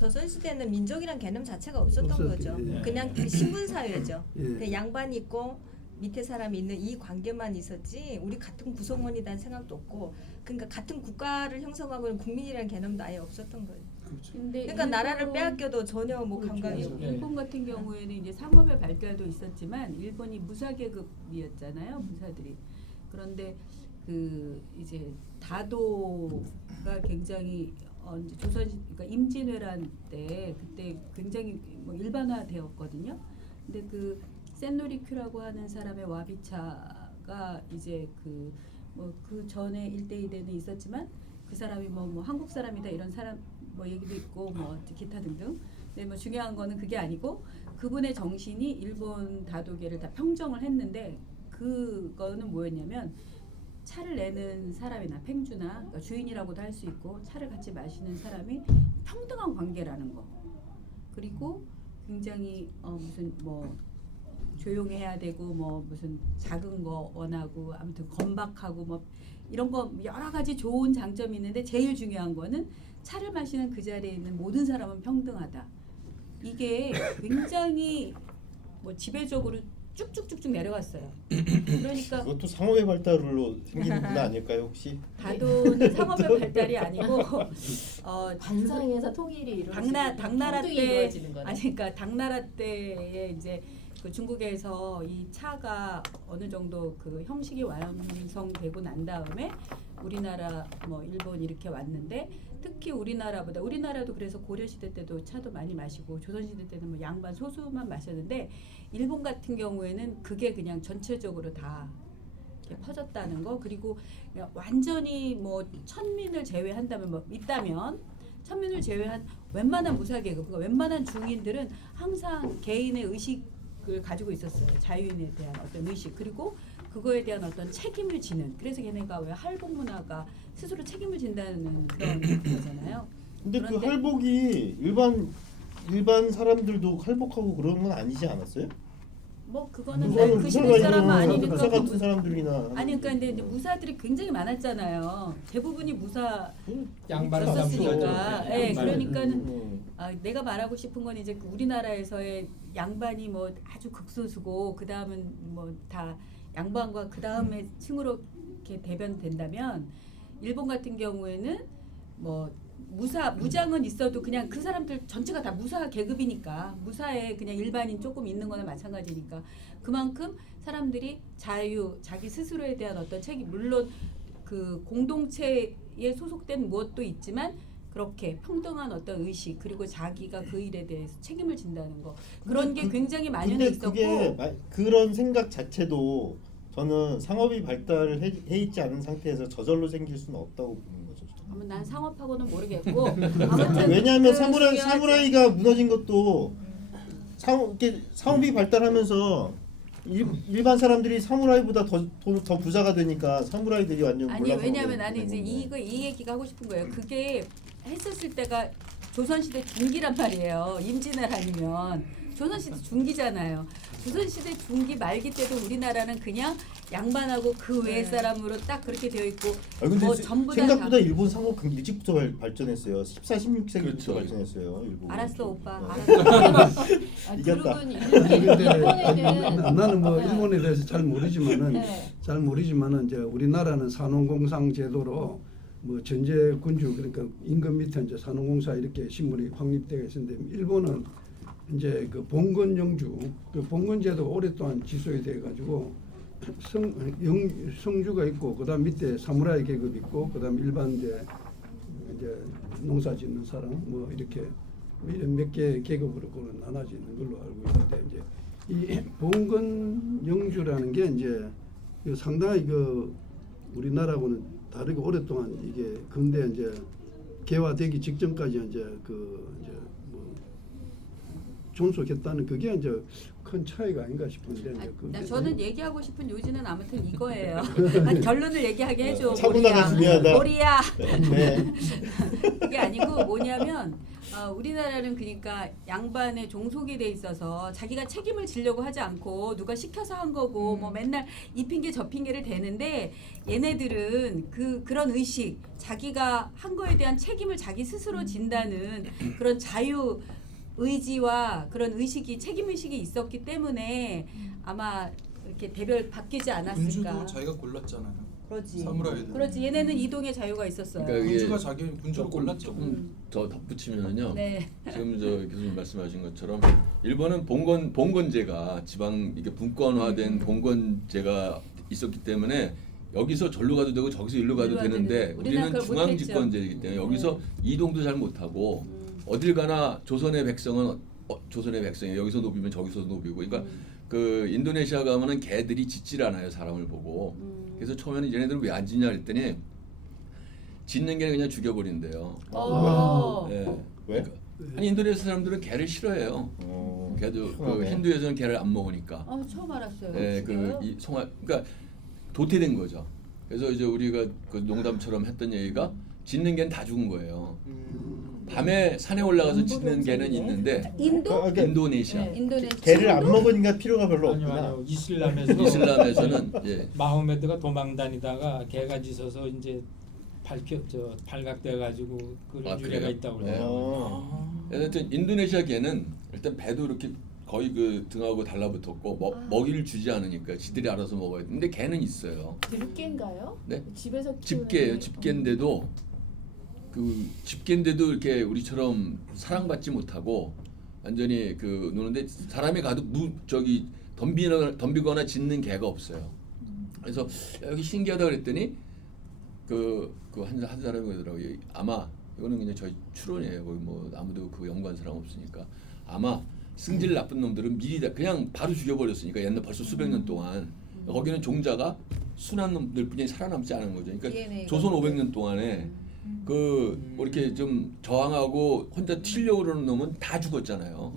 조선시대는 민족이란 개념 자체가 없었던 거죠. 예. 그냥 신분사회죠. 예. 그 양반이 있고 밑에 사람이 있는 이 관계만 있었지 우리 같은 구성원이라는 생각도 없고, 그러니까 같은 국가를 형성하고 있는 국민이라는 개념도 아예 없었던 거예요. 그렇죠. 근데 그러니까 나라를 빼앗겨도 전혀 뭐 그렇죠. 감각이 맞아요. 없고. 일본 같은 경우에는 이제 상업의 발달도 있었지만 일본이 무사계급이었잖아요, 무사들이. 그런데 그 이제 다도가 굉장히 이제 그러니까 임진왜란 때 그때 굉장히 뭐 일반화되었거든요. 근데 그 센노리큐라고 하는 사람의 와비차가 이제 그 뭐 그 전에 일대일대는 있었지만 그 사람이 뭐 한국 사람이다 이런 사람 뭐 얘기도 있고 뭐 기타 등등. 근데 뭐 중요한 거는 그게 아니고 그분의 정신이 일본 다도계를 다 평정을 했는데, 그거는 뭐였냐면 차를 내는 사람이나 팽주나 그러니까 주인이라고도 할 수 있고 차를 같이 마시는 사람이 평등한 관계라는 거. 그리고 굉장히 무슨 뭐 조용해야 되고 뭐 무슨 작은 거 원하고 아무튼 건박하고 뭐 이런 거 여러 가지 좋은 장점이 있는데 제일 중요한 거는 차를 마시는 그 자리에 있는 모든 사람은 평등하다. 이게 굉장히 뭐 지배적으로 쭉쭉쭉쭉 내려갔어요. 그러니까 그것도 상업의 발달로 생기는 문화 아닐까요 혹시? 다도는 상업의 발달이 아니고 관상에서 통일이 이루어지는 당나라 평등이 때 이루어지는 거네. 아니 그러니까 당나라 때에 이제 그 중국에서 이 차가 어느 정도 그 형식이 완성되고 난 다음에 우리나라 뭐 일본 이렇게 왔는데, 특히 우리나라도 그래서 고려 시대 때도 차도 많이 마시고 조선 시대 때는 뭐 양반 소수만 마셨는데, 일본 같은 경우에는 그게 그냥 전체적으로 다 이렇게 퍼졌다는 거. 그리고 완전히 뭐 천민을 제외한다면 뭐 있다면 천민을 제외한 웬만한 무사계급, 그러니까 웬만한 중인들은 항상 개인의 의식을 가지고 있었어요. 자유인에 대한 어떤 의식, 그리고 그거에 대한 어떤 책임을 지는. 그래서 걔네가 왜 할복 문화가 스스로 책임을 진다는 그런 거잖아요. 근데 그 그런데 할복이 일반 사람들도 할복하고 그런 건 아니지 않았어요? 뭐 그거는 무사는 그 시대 사람은 아니니까. 무사 같은 사람들이나 아니 그러니까 근데 무사들이 굉장히 많았잖아요. 대부분이 양반이었으니까. 무사였으니까. 예, 그러니까는 음. 내가 말하고 싶은 건 이제 그 우리나라에서의 양반이 뭐 아주 극소수고 그 다음은 뭐 다 양반과 그 다음에 층으로 이렇게 대변된다면, 일본 같은 경우에는 뭐 무장은 있어도 그냥 그 사람들 전체가 다 무사 계급이니까, 무사에 그냥 일반인 조금 있는 거나 마찬가지니까 그만큼 사람들이 자기 스스로에 대한 어떤 책임, 물론 그 공동체에 소속된 무엇도 있지만 그렇게 평등한 어떤 의식, 그리고 자기가 그 일에 대해서 책임을 진다는 거, 그런 게 굉장히 만연해 근데 있었고. 그게 그런 생각 자체도 저는 상업이 발달을 해 있지 않은 상태에서 저절로 생길 수는 없다고 보는 거죠. 난 상업하고는 모르겠고 아무튼 왜냐하면 그 중요한 사무라이가 무너진 것도 상업이 발달하면서 일반 사람들이 사무라이보다 더 부자가 되니까 사무라이들이 완전 아니 몰락하고 왜냐하면 나는 그러는 이제 건데. 이 얘기가 하고 싶은 거예요. 그게 했었을 때가 조선시대 중기란 말이에요. 임진왜란이면 조선시대 중기잖아요. 조선시대 중기 말기 때도 우리나라는 그냥 양반하고 그 외의 사람으로 딱 그렇게 되어 있고, 근데 뭐 전부 다 생각보다 일본 상업 일찍부터 발전했어요. 14, 16세기부터 그렇죠. 발전했어요. 일본. 알았어 오빠 네. 알았어. 이겼다. 일본에는 나는 뭐 일본에 대해서 잘 모르지만은 네. 이제 우리나라는 산업공상 제도로 뭐 전제 군주, 그러니까 임금 밑에 이제 산업공사 이렇게 신분이 확립되어 있었는데, 일본은 이제 그 봉건영주, 그 봉건제도 오랫동안 지속이 돼 가지고 성주가 있고, 그다음 밑에 사무라이 계급 있고, 그다음 일반 이제 농사 짓는 사람 뭐 이렇게 이런 몇 개 계급으로 그는 나눠져 있는 걸로 알고 있는데, 이제 이 봉건영주라는 게 이제 상당히 우리나라하고는 다르게 오랫동안 이게 근대 이제 개화되기 직전까지 이제 뭐 존속했다는, 그게 이제 큰 차이가 아닌가 싶은데 이제 나 그게 저는 얘기하고 싶은 요지는 아무튼 이거예요. 결론을 얘기하게 해줘. 차분하게 중요하다. 모리야. 네. 그게 아니고 뭐냐면 우리나라는 그러니까 양반의 종속이 돼 있어서 자기가 책임을 지려고 하지 않고 누가 시켜서 한 거고 뭐 맨날 이 핑계 저 핑계를 대는데 얘네들은 그런 의식 자기가 한 거에 대한 책임을 자기 스스로 진다는 그런 자유 의지와 그런 의식이 책임 의식이 있었기 때문에 아마 이렇게 대별 바뀌지 않았을까. 군주도 자기가 골랐잖아요. 그렇지. 사무라이들. 그렇지. 얘네는 이동의 자유가 있었어요. 그러니까 이게 군주가 자기 군주를 골랐죠. 더 덧붙이면요. 네. 지금 저 교수님 말씀하신 것처럼 일본은 봉건제가 지방 이게 분권화된 봉건제가 있었기 때문에 여기서 절로 가도 되고 저기서 일로 가도 일로 가도 되는데 되고. 우리는 우리는 그걸 중앙 못했죠. 집권제이기 때문에 여기서 이동도 잘 못하고 어딜 가나 조선의 백성은 조선의 백성이 여기서 노비면 저기서 노비고 그러니까 그 인도네시아 가면은 개들이 짖질 않아요 사람을 보고 그래서 처음에는 얘네들 왜 안 짖냐 했더니 짖는 게 그냥 죽여버린대요. 네. 왜? 아니 인도네시아 사람들은 개를 싫어해요. 개도 그 희한하네. 힌두에서는 개를 안 먹으니까. 처음 알았어요. 네, 그래요? 그이 송아 그러니까 도태된 거죠. 그래서 이제 우리가 그 농담처럼 했던 얘기가 짖는 개는 다 죽은 거예요. 밤에 산에 올라가서 짖는 개는 있는데 인도? 그러니까 인도네시아 네. 인도네시아. 개를 안 먹으니까 필요가 별로 아니요, 없구나. 아니요. 이슬람에서 이슬람에서는 예. 마호메드가 도망 다니다가 개가 짖어서 이제 발각돼 가지고 그런 아, 유래가 그래요? 있다고 네. 그래요. 하여튼 인도네시아 개는 일단 배도 이렇게 거의 그 등하고 달라붙었고 먹이를 주지 않으니까 지들이 알아서 먹어야 돼. 근데 개는 있어요. 들깨인가요? 네? 집에서 키우는 집게예요. 집게인데도 그 집게인데도 이렇게 우리처럼 사랑받지 못하고 완전히 그 노는데 사람이 가도 저기 덤비거나 짖는 개가 없어요. 그래서 여기 신기하다 그랬더니 한 사람이 그러더라고요. 아마 이거는 그냥 저희 추론이에요. 거기 뭐 아무도 그 연구한 사람 없으니까 아마 승질 나쁜 놈들은 미리 다 그냥 바로 죽여버렸으니까 옛날 벌써 수백 년 동안 거기는 종자가 순한 놈들 뿐이 살아남지 않은 거죠. 그러니까 DNA 가 조선 500년 동안에 뭐 이렇게 좀 저항하고 혼자 튀려고 그러는 놈은 다 죽었잖아요.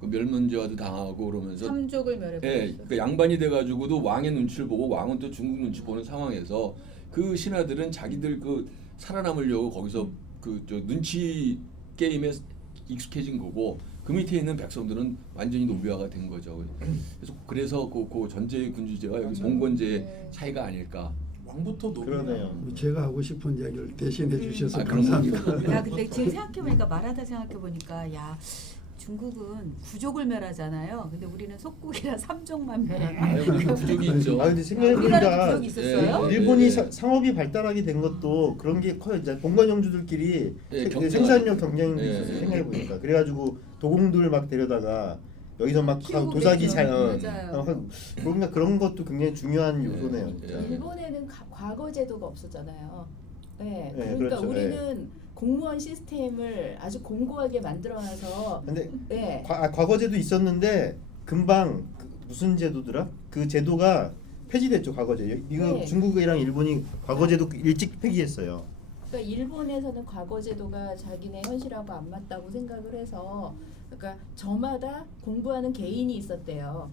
그 멸문제와도 당하고 그러면서 삼족을 멸해버렸어. 예, 그 양반이 돼가지고도 왕의 눈치를 보고 왕은 또 중국 눈치 보는 상황에서 그 신하들은 자기들 그 살아남으려고 거기서 그 저 눈치 게임에 익숙해진 거고 그 밑에 있는 백성들은 완전히 노비화가 된 거죠. 그래서 그 전제 군주제와 여기 봉건제의 차이가 아닐까. 왕부터 노비. 그러네요. 제가 하고 싶은 이야기를 대신해 주셔서 그런 감사합니다. 야 근데 지금 생각해보니까 말하다 생각해보니까 야 중국은 구족을 멸하잖아요. 근데 우리는 속국이라 삼족만 멸하는. 아유, 부족이 있죠. 아 근데 우리나라도 생각해보니까 구족이 있었어요? 예. 일본이 네. 상업이 발달하게 된 것도 그런 게 커요. 이제 봉건영주들끼리 네, 경쟁. 생산력 경쟁도 네, 있었어요. 네. 생각해보니까 그래가지고 도공들 막 데려다가 여기서 막 키우고 도자기 그랬죠. 맞아요. 그러니까 그런 것도 굉장히 중요한 요소네요. 예. 일본에는 과거 제도가 없었잖아요. 네, 네, 그러니까 그렇죠. 우리는 공무원 시스템을 아주 공고하게 만들어놔서 근데 네. 과거제도 있었는데 금방 무슨 제도더라? 그 제도가 폐지됐죠. 과거제. 미국, 네. 중국이랑 일본이 과거제도 일찍 폐기했어요. 그러니까 일본에서는 과거 제도가 자기네 현실하고 안 맞다고 생각을 해서 그러니까 저마다 공부하는 개인이 있었대요.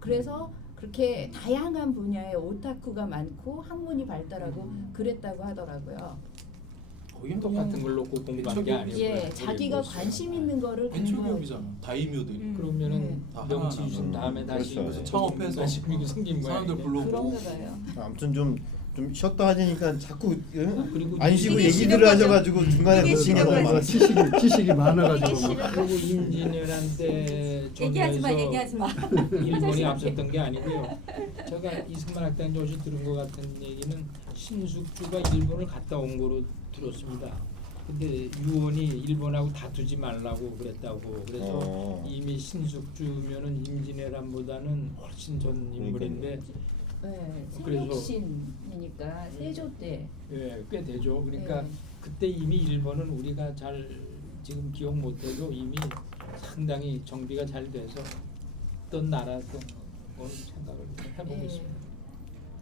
그래서 그렇게 다양한 분야의 오타쿠가 많고 학문이 발달하고 그랬다고 하더라고요. 거긴 똑같은 걸 놓고 공부하는 게 아니고 예, 자기가 관심 있는 거를 공부하고 해초기업이잖아. 다이묘들이. 그러면은 다 명치 하나 주신 다음에 다시 그렇죠. 창업해서 다시 그리고 생긴 거야. 사람들 이게. 불러보고. 그런가 봐요. 아무튼 좀 쉬었다 하니까 자꾸 그리고 안 쉬고 이게 얘기들을 싫은 하셔가지고 중간에 이게 놓치는 싫은 거 거지. 지식이 많아가지고 막. 그리고 임진왜란 때 얘기하지 마, 전후에서 얘기하지 마. 일본이 앞섰던 게 아니고요. 제가 이승만 학당에 어제 들은 것 같은 얘기는 신숙주가 일본을 갔다 온 거로 들었습니다. 근데 유언이 일본하고 다투지 말라고 그랬다고. 그래서 이미 신숙주면은 임진왜란보다는 훨씬 전 인물인데 네, 그래서- 세력신이니까 세조 때. 예, 꽤 되죠. 그러니까 네. 그때 이미 일본은 우리가 잘 지금 기억 못해도 이미 상당히 정비가 잘 돼서 어떤 나라도 생각을 해보고 네. 있습니다.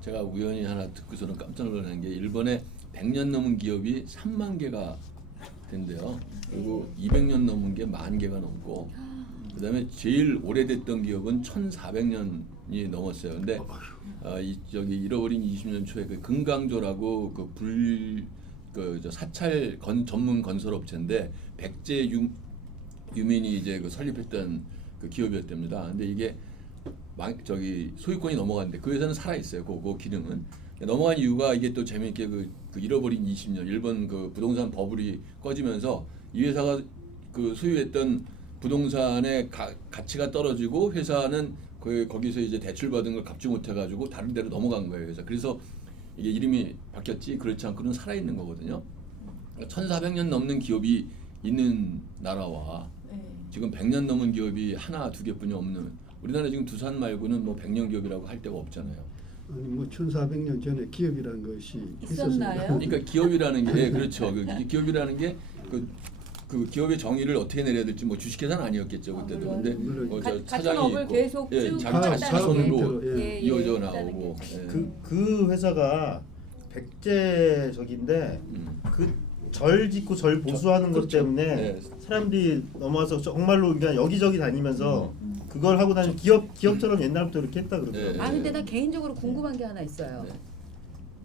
제가 우연히 하나 듣고서는 깜짝 놀란 게 일본에 100년 넘은 기업이 3만 개가 된대요. 그리고 200년 넘은 게 10,000개가 넘고 그다음에 제일 오래됐던 기업은 1,400년이 넘었어요. 근데 저기 잃어버린 20년 초에 그 금강조라고 그 사찰 전문 건설 업체인데 백제 유민이 이제 그 설립했던 그 기업이었답니다. 근데 이게 소유권이 넘어갔는데 그 회사는 살아 있어요. 그 기능은 넘어간 이유가 이게 또 재미있게 그 잃어버린 20년 일본 그 부동산 버블이 꺼지면서 이 회사가 그 소유했던 부동산의 가치가 떨어지고 회사는 거기서 이제 대출받은 걸 갚지 못해가지고 다른 데로 넘어간 거예요. 그래서 이게 이름이 바뀌었지 그렇지 않고는 살아 있는 거거든요. 1,400년 넘는 기업이 있는 나라와 네. 지금 100년 넘은 기업이 하나 두 개뿐이 없는 우리나라 지금 두산 말고는 뭐 100년 기업이라고 할 데가 없잖아요. 아니 뭐 1,400년 전에 기업이라는 것이 있었나요? 그러니까 기업이라는 게 그렇죠. 기업이라는 게 그 기업의 정의를 어떻게 내려야 될지 뭐 주식회사는 아니었겠죠 그때도. 근데 뭐 같은 차장이 업을 있고 계속 예, 쭉 자기 사업 자손으로 예. 이어져 했다는 나오고 게. 예. 그 회사가 백제적인데 그 절 짓고 절 보수하는 것 그렇죠. 때문에 네. 사람들이 넘어와서 정말로 그냥 여기저기 다니면서 그걸 하고 다니는 기업처럼 옛날부터 이렇게 했다 그러더라고요. 네. 아 근데 나 개인적으로 궁금한 게 하나 있어요. 네.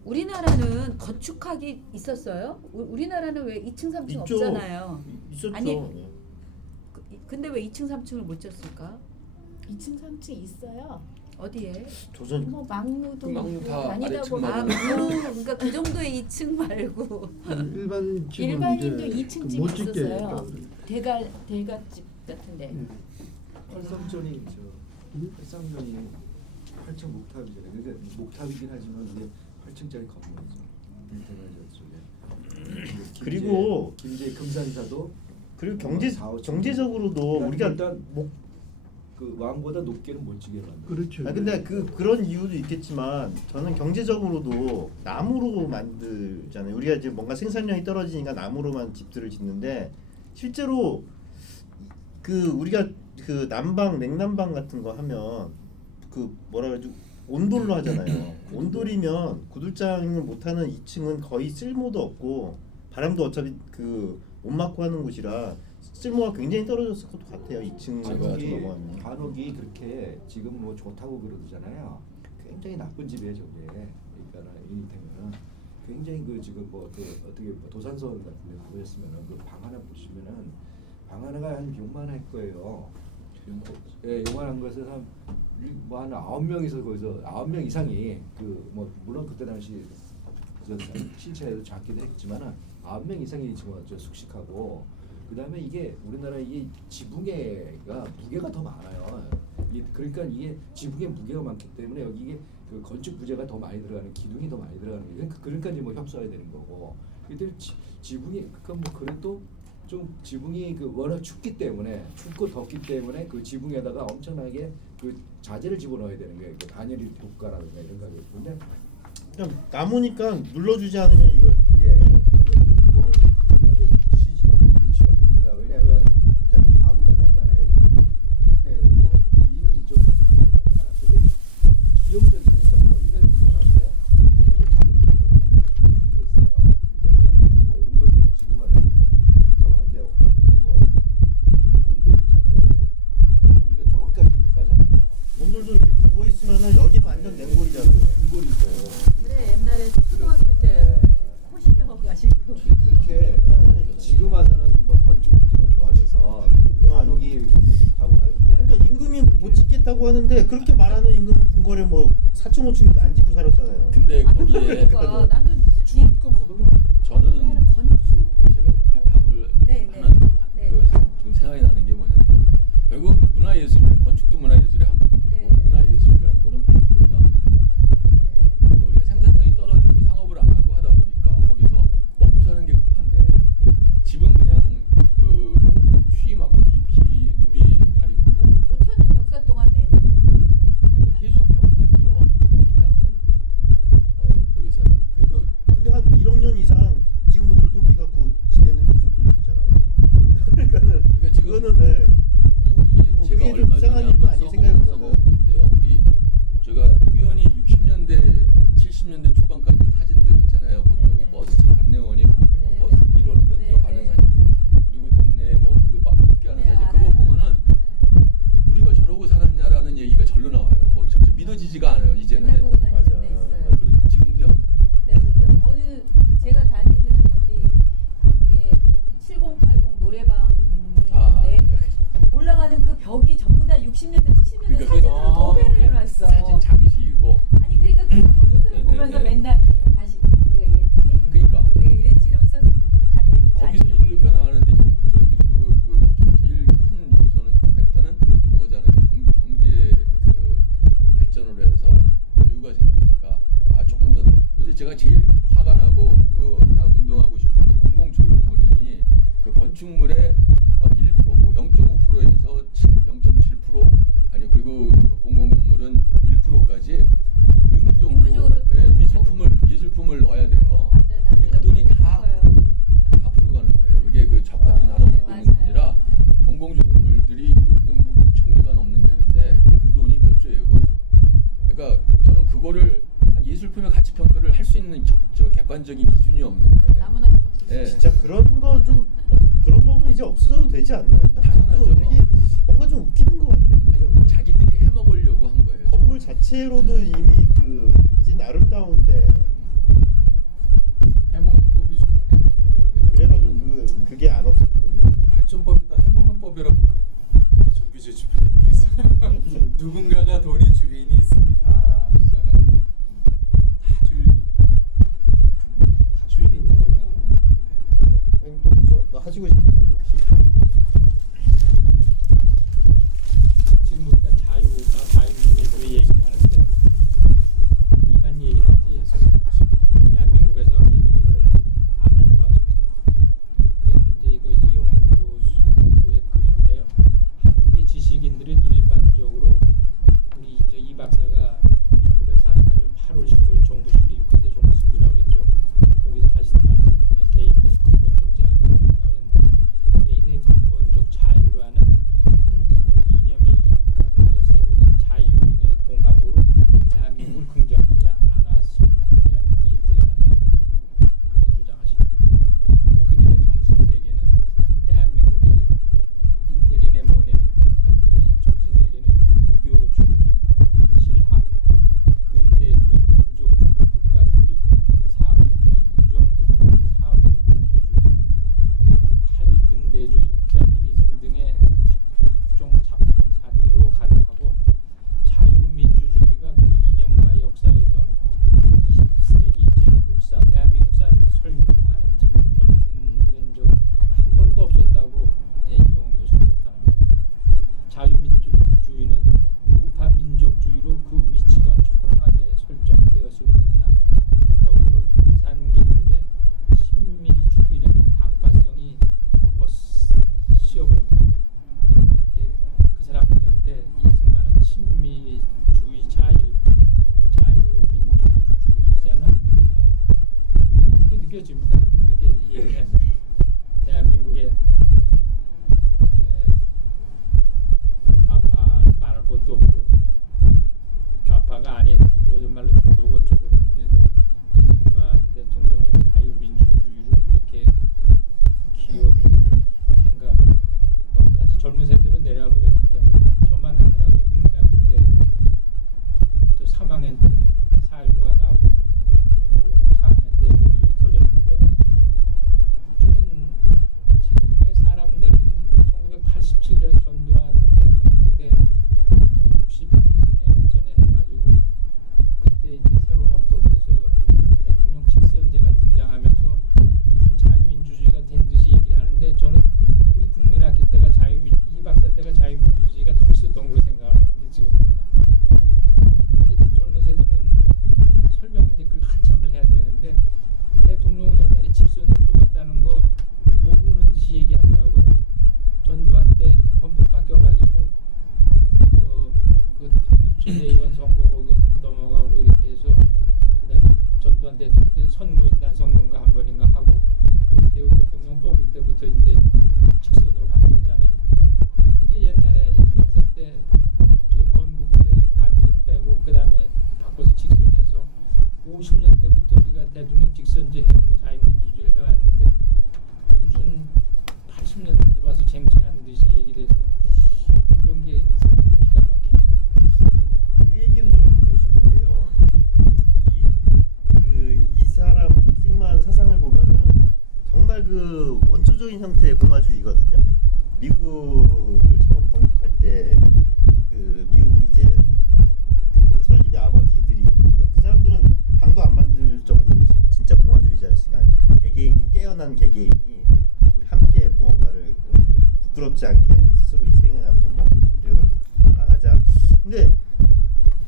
우리나라는 건축학이 있었어요? 우리나라는 왜 2층 3층 있죠. 없잖아요. 있었죠. 아니, 예. 근데 왜 2층 3층을 못 졌을까? 2층 3층 있어요. 어디에? 조선 뭐 막루도 그 막루 있고 다 다니다 아래층만 보면 하고. 그러니까 그 정도의 2층 말고 일반 집은 일반인도 이제 2층 집이 못 짓게 있었어요. 했다고 그래요. 대가집 같은데. 활성전이 활성전이 8층 목탑이잖아요. 그러니까 목탑이긴 하지만 이게 8층짜리 건물이죠. 대가전 쪽에. 그리고 김제 금산사도 그리고 뭐 경제적으로도 우리가 일단 그 왕보다 높게는 못 지게 만든. 그렇죠. 근데 그런 이유도 있겠지만 저는 경제적으로도 나무로 만들잖아요. 우리가 이제 뭔가 생산량이 떨어지니까 나무로만 집들을 짓는데 실제로 그 우리가 그 난방 냉난방 같은 거 하면 그 뭐라 그러지 온돌로 하잖아요. 온돌이면 구들장을 못하는 2층은 거의 쓸모도 없고 바람도 어차피 그 못 막고 하는 곳이라 쓸모가 굉장히 떨어졌을 것 같아요. 2층 간혹이 넘어가면. 간혹이 그렇게 지금 뭐 좋다고 그러잖아요. 굉장히 나쁜 집이에요 저게. 그러니까 이를테면 굉장히 그 지금 뭐 그 어떻게 뭐 도산서울 같은 데 보셨으면은 그 방 하나 보시면은 방 하나가 한 요만할 거예요. 예, 요만한 것을 한뭐한 9명이서 거기서 9명 이상이 그 뭐 물론 그때 당시 신체에도 작기도 했지만은 9명 이상이 지금 숙식하고 그다음에 이게 우리나라 이 지붕에가 무게가 더 많아요. 그러니까 이게 지붕에 무게가 많기 때문에 여기 이게 그 건축 부재가 더 많이 들어가는 기둥이 더 많이 들어가는 거예요. 그러니까 이제 뭐 협소해야 되는 거고. 이들 지붕이 그러니까 뭐 그래도 좀 지붕이 그 워낙 춥기 때문에 춥고 덥기 때문에 그 지붕에다가 엄청나게 그 자재를 집어넣어야 되는 거예요. 그 단열이 독가라든가 이런 거기 때문에 그냥 나무니까 눌러주지 않으면 이거 지진이 심각합니다. 왜냐하면 밑에는 가구가 단단하게 튼튼해야 되고 위는 좀 어렵잖아요. 근데 기형적이면서 머리는 편한데 밑에는 작은 그런 형식이 돼 있어요. 그렇기 때문에 뭐 온돌이 지금 하는 좋다고 하는데 뭐그 온돌조차도 우리가 저기까지 못 가잖아요. 온돌도 이렇게 누워 있으면은 여기는 완전 냉골이잖아요. 냉골이고 그래 옛날에 초등학교 때 코시려가지고 그렇게 지금 와서는 뭐 건축 문제가 좋아져서 간혹이 굉장히 좋다고 하는데 그러니까 임금이 못 짓겠다고 하는데 그렇게 말하는 임금은 궁궐에 뭐 4층 5층 안 짓고 살았잖아요. 근데 거기에 그러니까 나는 추우니까 거들로 저는 옛날에 건축 제가 답을 네, 네. 하나 네. 지금 생각이 나는 게 뭐냐면 결국 문화예술이란 건축도 문화예술의 한 부분이고 네, 네. 문화예술이라는 거는 베푸는 다음이잖아요. 그러니까 우리가 생산성이 떨어지고 상업을 안 하고 하다 보니까 거기서 먹고 사는 게 급한데 집은 그냥 그 추위 맞고 비피 눈비 가리고 5,000년 역사 동안 내는 아니, 계속 배고팠죠. 이 땅은 여기서는 그리고 근데 한 1억 년 이상 지금도 돌도끼 갖고 지내는 민족들도 있잖아요. 그러니까는 그러니까 지금 그거는 네. 이게 제가 그게 좀 얼마 전에 이상한 일도 한번 아니에요, 생각해보면은. 써본데요. 우리 제가 우연히 60년대, 70년대 초반까지 사진들 있잖아요. 그 저기 네, 버스 안내원이 막 그냥 네, 버스 네. 밀어넣으면서 네, 가는 네. 사진. 그리고 동네에 뭐 이거 막 뽑기 하는 네, 사진. 알아요. 그거 보면은 객관적인 기준이 없는데. 나무나 심었을 예. 진짜 그런 거 좀 그런 법은 이제 없어도 되지 않나요? 당연하죠. 이게 뭔가 좀 웃기는 것 같아요. 아니, 자기들이 해먹으려고 한 거예요. 건물 자체로도 이미 그 이제 아름다운데 해먹는 법이죠. 그래가지고 그게 안 없어지는 거예요. 발전법이다 해먹는 법이라고 우리 정규제 집회장님께서 누군가가 돈의 주인이 있습니다 하시잖아요. 다 주인이 있다. 다 주인이 있더라고요. 형님 또 무슨 뭐 하시고 싶은 얘기 혹시? 지금 우리가 자유가 자유민주주의 얘기를 하는데 우리만 얘기를 하지 대한민국에서 얘기들을 안 하는 것 같습니다. 그래서 이제 이거 이용훈 교수의 글인데요. 한국의 지식인들은 일반적으로 우리 이 박사가 1948년 8월 15일 정부 수립 그때 정부 수립이라고 그랬죠. 거기서 하시는 말씀 중에 개인의 근본적 자유를 보한다 그랬는데 개인의 근본적 자유라는 hun진 이념에 입각하여 세워진 자유인의 공화국으로 대한민국을 긍정하지 않았습니다. 대한민국 인텔이라는 사람이 그렇게 주장하십니다. 그들의 정신 세계는 대한민국의 인텔이네 뭐네 하는 그 사람들의 정신 세계는 유교주의, 실학, 근대주의, 민족주의, 국가주의, 사회주의, 무정부주의, 사회민주주의, 탈근대주의, 페미니즘 등의 각종 잡동사니로 가득하고 자유민주주의가 그 이념과 역사에서 20세기 자국사, 대한민국사를 설명하는 틀로 존중된 적은 한 번도 없었다고 이용훈 교수는 판단합니다. 자유민주주의는 우파 민족주의로 그 위치가 초라하게 설정되었을 뿐이다. 더불어 유산계급의 친미주의라는 단가성이 덮어 씌워버린 겁니다. 그 사람들한테 이승만은 친미주의자일 뿐 자유민주주의자는 아니다. 그렇게 느껴집니다. 그렇게 얘기해서 대한민국의 좌파는 말할 것도 없고 좌파가 아닌 요즘 말로 중도 어쩌고 그러는데도 이승만 대통령을 자유민주주의로 이렇게 기억을 생각을 더군다나 이제 젊은 세대로 내려와 버렸기 때문에 저만 하더라도 국민학교 때 저 3학년 때 4.19가 나고 4학년 때 5.16이 터졌는데요. 저는 지금의 사람들은 1987년 전두환 대통령 때 60항쟁이네 어쩌네 해가지고 그때 이제 새로운 헌법에서 대통령 직선제가 등장하면서 무슨 자유민주주의가 된 듯이 얘기를 하는데 저는 우리 국민학교 때가 이 박사 때가 자유민주주의가 더 있었던 걸로 생각하는데 지금입니다. 근데 젊은 세대는 설명을 이제 그 한참을 해야 되는데 대통령을 옛날에 직선으로 뽑았다는 거 모르는 듯이 얘기하더라고요. 전두환 때 헌법 바뀌어가지고 그 통일주대의원 선거고 넘어가고 이렇게 해서 그다음에 전두환 대통령 때 선거인단 선거인가 한 번인가 하고 또 대우 대통령 뽑을 때부터 이제 직선으로 바뀌었잖아요. 그게 옛날에 이 박사 때 저 건국대 간선 빼고 그다음에 바꿔서 직선해서 50년대부터 우리가 대통령 직선제 해오고 자유민주주의를 해왔는데 무슨 80년대 들어와서 쟁취하는 듯이 얘기를 해서 그런 게 기가 막히게 그 얘기도 좀 해보고 싶은 게요. 이 사람 이승만 사상을 보면은 정말 그 원초적인 형태의 공화주의거든요. 미국을 처음 건국할 때 그 미국 이제 그 설립의 아버지들이 했던 그 사람들은 당도 안 만들 정도로 진짜 공화주의자였으니까 개개인이 깨어난 개개인이 우리 함께 무언가를 부끄럽지 않게 스스로 희생해가면서 뭔가 만들어 나가자. 근데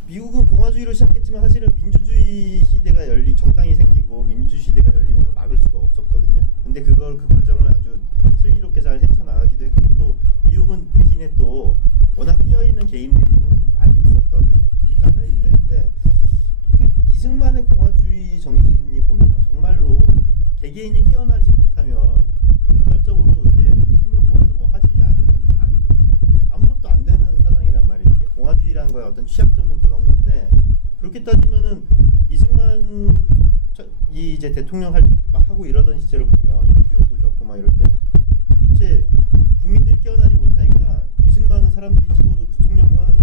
미국은 공화주의로 시작했지만 사실은 민주주의 시대가 정당이 생기고 민주주의 시대가 열리는 걸 막을 수가 없었거든요. 근데 그 과정을 아주 슬기롭게 잘 헤쳐나가기도 했고 또 미국은 대신에 또 워낙 깨어있는 개인들이 좀 많이 있었던 나라이기도 했는데 그 이승만의 공화주의 정신이 보면 정말로 개개인이 깨어나지 못하면 자발적으로 이렇게 힘을 모아서 뭐 하지 않으면 아무것도 안 되는 사상이란 말이에요. 이게 공화주의라는 거의 어떤 취약점은 그런 건데 그렇게 따지면은 이승만 이 이제 대통령 막 하고 이러던 시절을 보면 6.25도 겪고 막 이럴 때 도대체 국민들이 깨어나지 못하니까 이승만은 사람들이 찍어도 부통령은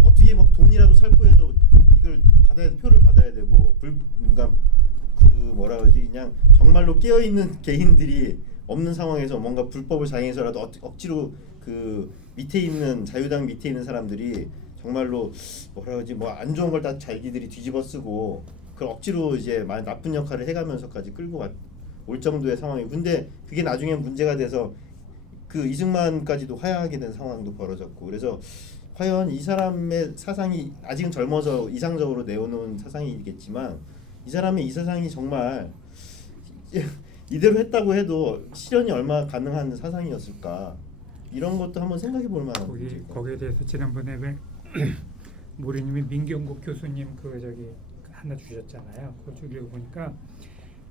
어떻게 막 돈이라도 살포해서 이걸 표를 받아야 되고 그러니까 그 뭐라 그러지 그냥 정말로 깨어 있는 개인들이 없는 상황에서 뭔가 불법을 자행해서라도 억지로 그 밑에 있는 자유당 밑에 있는 사람들이 정말로 뭐라 그러지 뭐 안 좋은 걸 다 자기들이 뒤집어 쓰고 그걸 억지로 이제 나쁜 역할을 해가면서까지 끌고 올 정도의 상황이고 근데 그게 나중에 문제가 돼서 그 이승만까지도 화야하게 된 상황도 벌어졌고 그래서 과연 이 사람의 사상이 아직은 젊어서 이상적으로 내어놓은 사상이겠지만 이 사람의 이 사상이 정말 이대로 했다고 해도 실현이 얼마나 가능한 사상이었을까 이런 것도 한번 생각해 볼 만한 문제죠. 거기에 대해서 지난번에 왜 모리님이 민경국 교수님 그 저기 하나 주셨잖아요. 그거 쭉 읽어보니까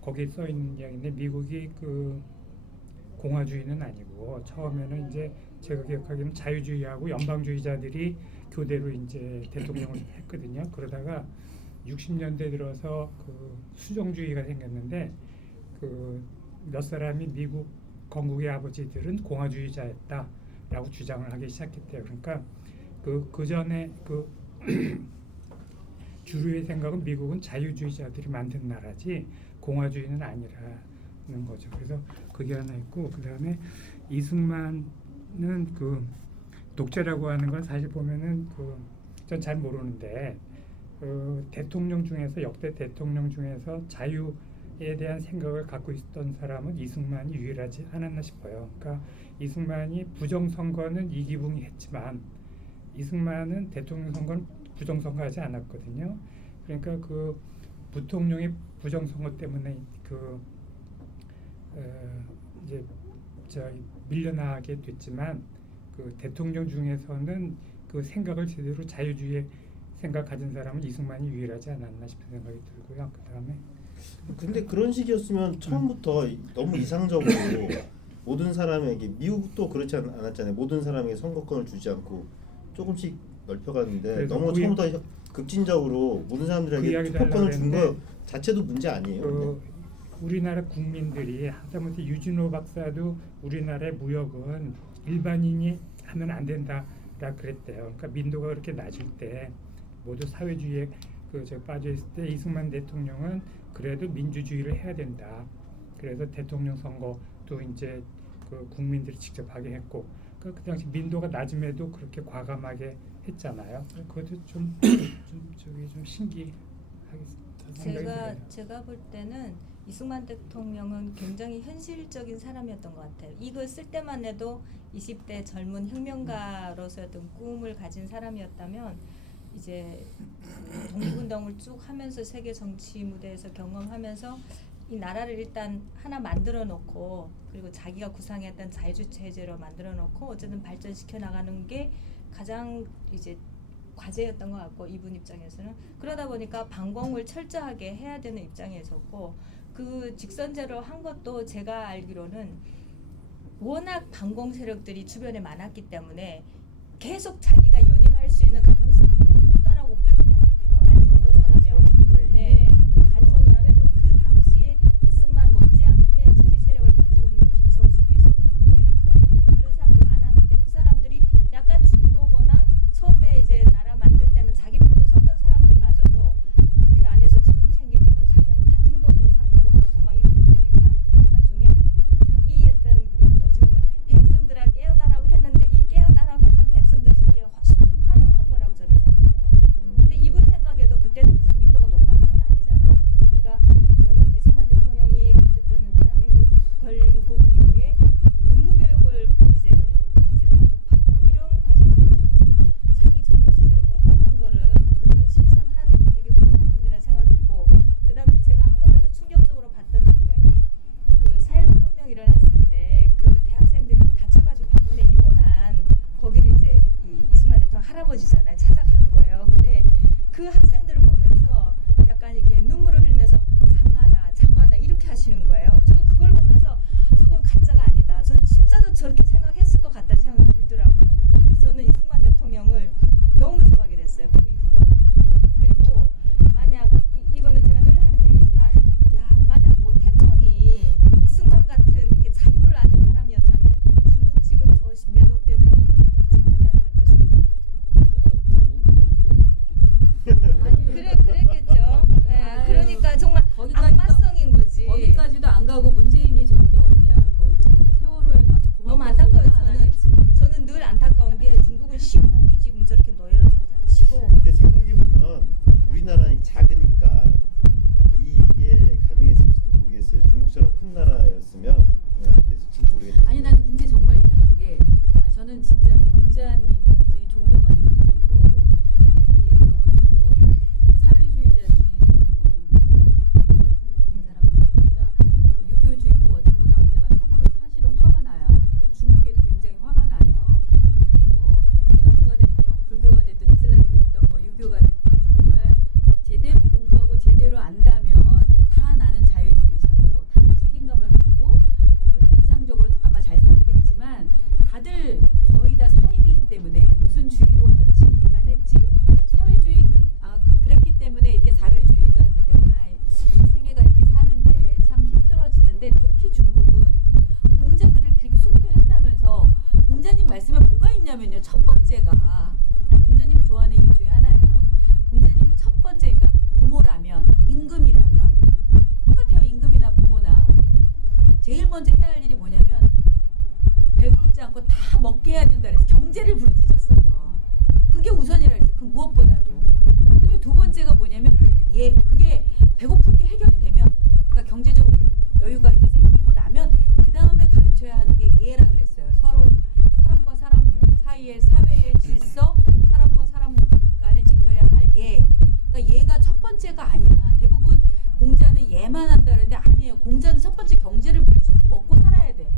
거기 써 있는 이야기인데 미국이 그 공화주의는 아니고 처음에는 이제 제가 기억하기로는 자유주의하고 연방주의자들이 교대로 이제 대통령을 했거든요. 그러다가 60년대 들어서 그 수정주의가 생겼는데 그 몇 사람이 미국 건국의 아버지들은 공화주의자였다라고 주장을 하기 시작했대요. 그러니까 그 전에 그 주류의 생각은 미국은 자유주의자들이 만든 나라지 공화주의는 아니라는 거죠. 그래서 그게 하나 있고 그다음에 이승만은 그 독재라고 하는 건 사실 보면은 전 잘 모르는데 대통령 중에서 역대 대통령 중에서 자유에 대한 생각을 갖고 있었던 사람은 이승만이 유일하지 않았나 싶어요. 그러니까 이승만이 부정선거는 이기붕이 했지만 이승만은 대통령 선거는 부정선거하지 않았거든요. 그러니까 그 부통령의 부정선거 때문에 이제 밀려나게 됐지만 그 대통령 중에서는 그 생각을 제대로 자유주의 생각 가진 사람은 이승만이 유일하지 않았나 싶은 생각이 들고요. 그다음에 근데 그런 식이었으면 처음부터 너무 이상적으로 모든 사람에게 미국도 그렇지 않았잖아요. 모든 사람에게 선거권을 주지 않고 조금씩 넓혀갔는데 너무 처음부터 급진적으로 모든 사람들에게 투표권을 준 거 자체도 문제 아니에요. 우리나라 국민들이 하다못해 유진호 박사도 우리나라의 무역은 일반인이 하면 안 된다라 그랬대요. 그러니까 민도가 그렇게 낮을 때 모두 사회주의에 빠져 있을 때 이승만 대통령은 그래도 민주주의를 해야 된다. 그래서 대통령 선거도 이제 그 국민들이 직접 하게 했고 그 당시 민도가 낮음에도 그렇게 과감하게 했잖아요. 그것도 좀 신기하게 제가 볼 때는 이승만 대통령은 굉장히 현실적인 사람이었던 것 같아요. 이거 쓸 때만 해도 20대 젊은 혁명가로서의 어떤 꿈을 가진 사람이었다면 이제 독립운동을 쭉 하면서 세계 정치 무대에서 경험하면서 이 나라를 일단 하나 만들어 놓고 그리고 자기가 구상했던 자유주의 체제로 만들어 놓고 어쨌든 발전시켜 나가는 게 가장 이제 과제였던 것 같고 이분 입장에서는 그러다 보니까 방공을 철저하게 해야 되는 입장에 섰고 그 직선제로 한 것도 제가 알기로는 워낙 반공 세력들이 주변에 많았기 때문에 계속 자기가 연임할 수 있는 가능성이 높다라고 봤던 것 같아요. 간선으로 하면. 네, 간선으로 하면 그 당시에 이승만 못지않게 지지 세력을 가지고 있는 뭐 김성수도 있었고 뭐 예를 들어 그런 사람들 많았는데 그 사람들이 약간 중도거나 처음에 이제 나라 만들 때는 자기 편에 섰던 사람들마저도 국회 안에서 지분 챙기려고 자기하고 다 등 돌린 상태로 가고 막 이렇게 되니까 나중에 자기 어떤 그 어찌 보면 백성들아 깨어나라고 했는데 이 깨어나라고 했던 백성들 자기가 10분 활용한 거라고 저는 생각해요. 근데 저는 진짜 공자님을 굉장히 존경하는 입장으로 여기에 나오는 뭐 사회주의자들이 대부분 어설픈 사람들이 전부 다 유교주의고 어쩌고 나올 때마다 속으로 사실은 화가 나요. 물론 중국에도 굉장히 화가 나요. 뭐 기독교가 됐든 불교가 됐든 이슬람이 됐든 뭐 유교가 됐든 정말 제대로 공부하고 제대로 안다면 다 나는 자유주의자고 다 책임감을 갖고 이상적으로 아마 잘 살았겠지만 다들 거의 다 사입이기 때문에 무슨 주의로 걸치기만 했지 사회주의 그랬기 때문에 이렇게 사회주의가 되거나 세계가 이렇게 사는데 참 힘들어지는데 특히 중국은 공자들을 그렇게 숭배한다면서 공자님 말씀에 뭐가 있냐면요. 첫 번째가 공자님을 좋아하는 이유 중에 하나예요. 공자님이 첫 번째 그러니까 부모라면 임금이라면 똑같아요. 임금이나 부모나 제일 먼저 해야 할 일이 뭐냐면 배불지 않고 다 먹게 해야 된다 그래서 경제를 부르짖었어요. 그게 우선이라 했어요. 그 무엇보다도. 그다음에 두 번째가 뭐냐면 그게 배고픈 게 해결이 되면 그러니까 경제적으로 여유가 이제 생기고 나면 그 다음에 가르쳐야 하는 게 예라 그랬어요. 서로 사람과 사람 사이의 사회의 질서, 사람과 사람 간에 지켜야 할 예. 그러니까 예가 첫 번째가 아니야. 대부분 공자는 예만 한다 그러는데 아니에요. 공자는 첫 번째 경제를 부르짖어서 먹고 살아야 돼.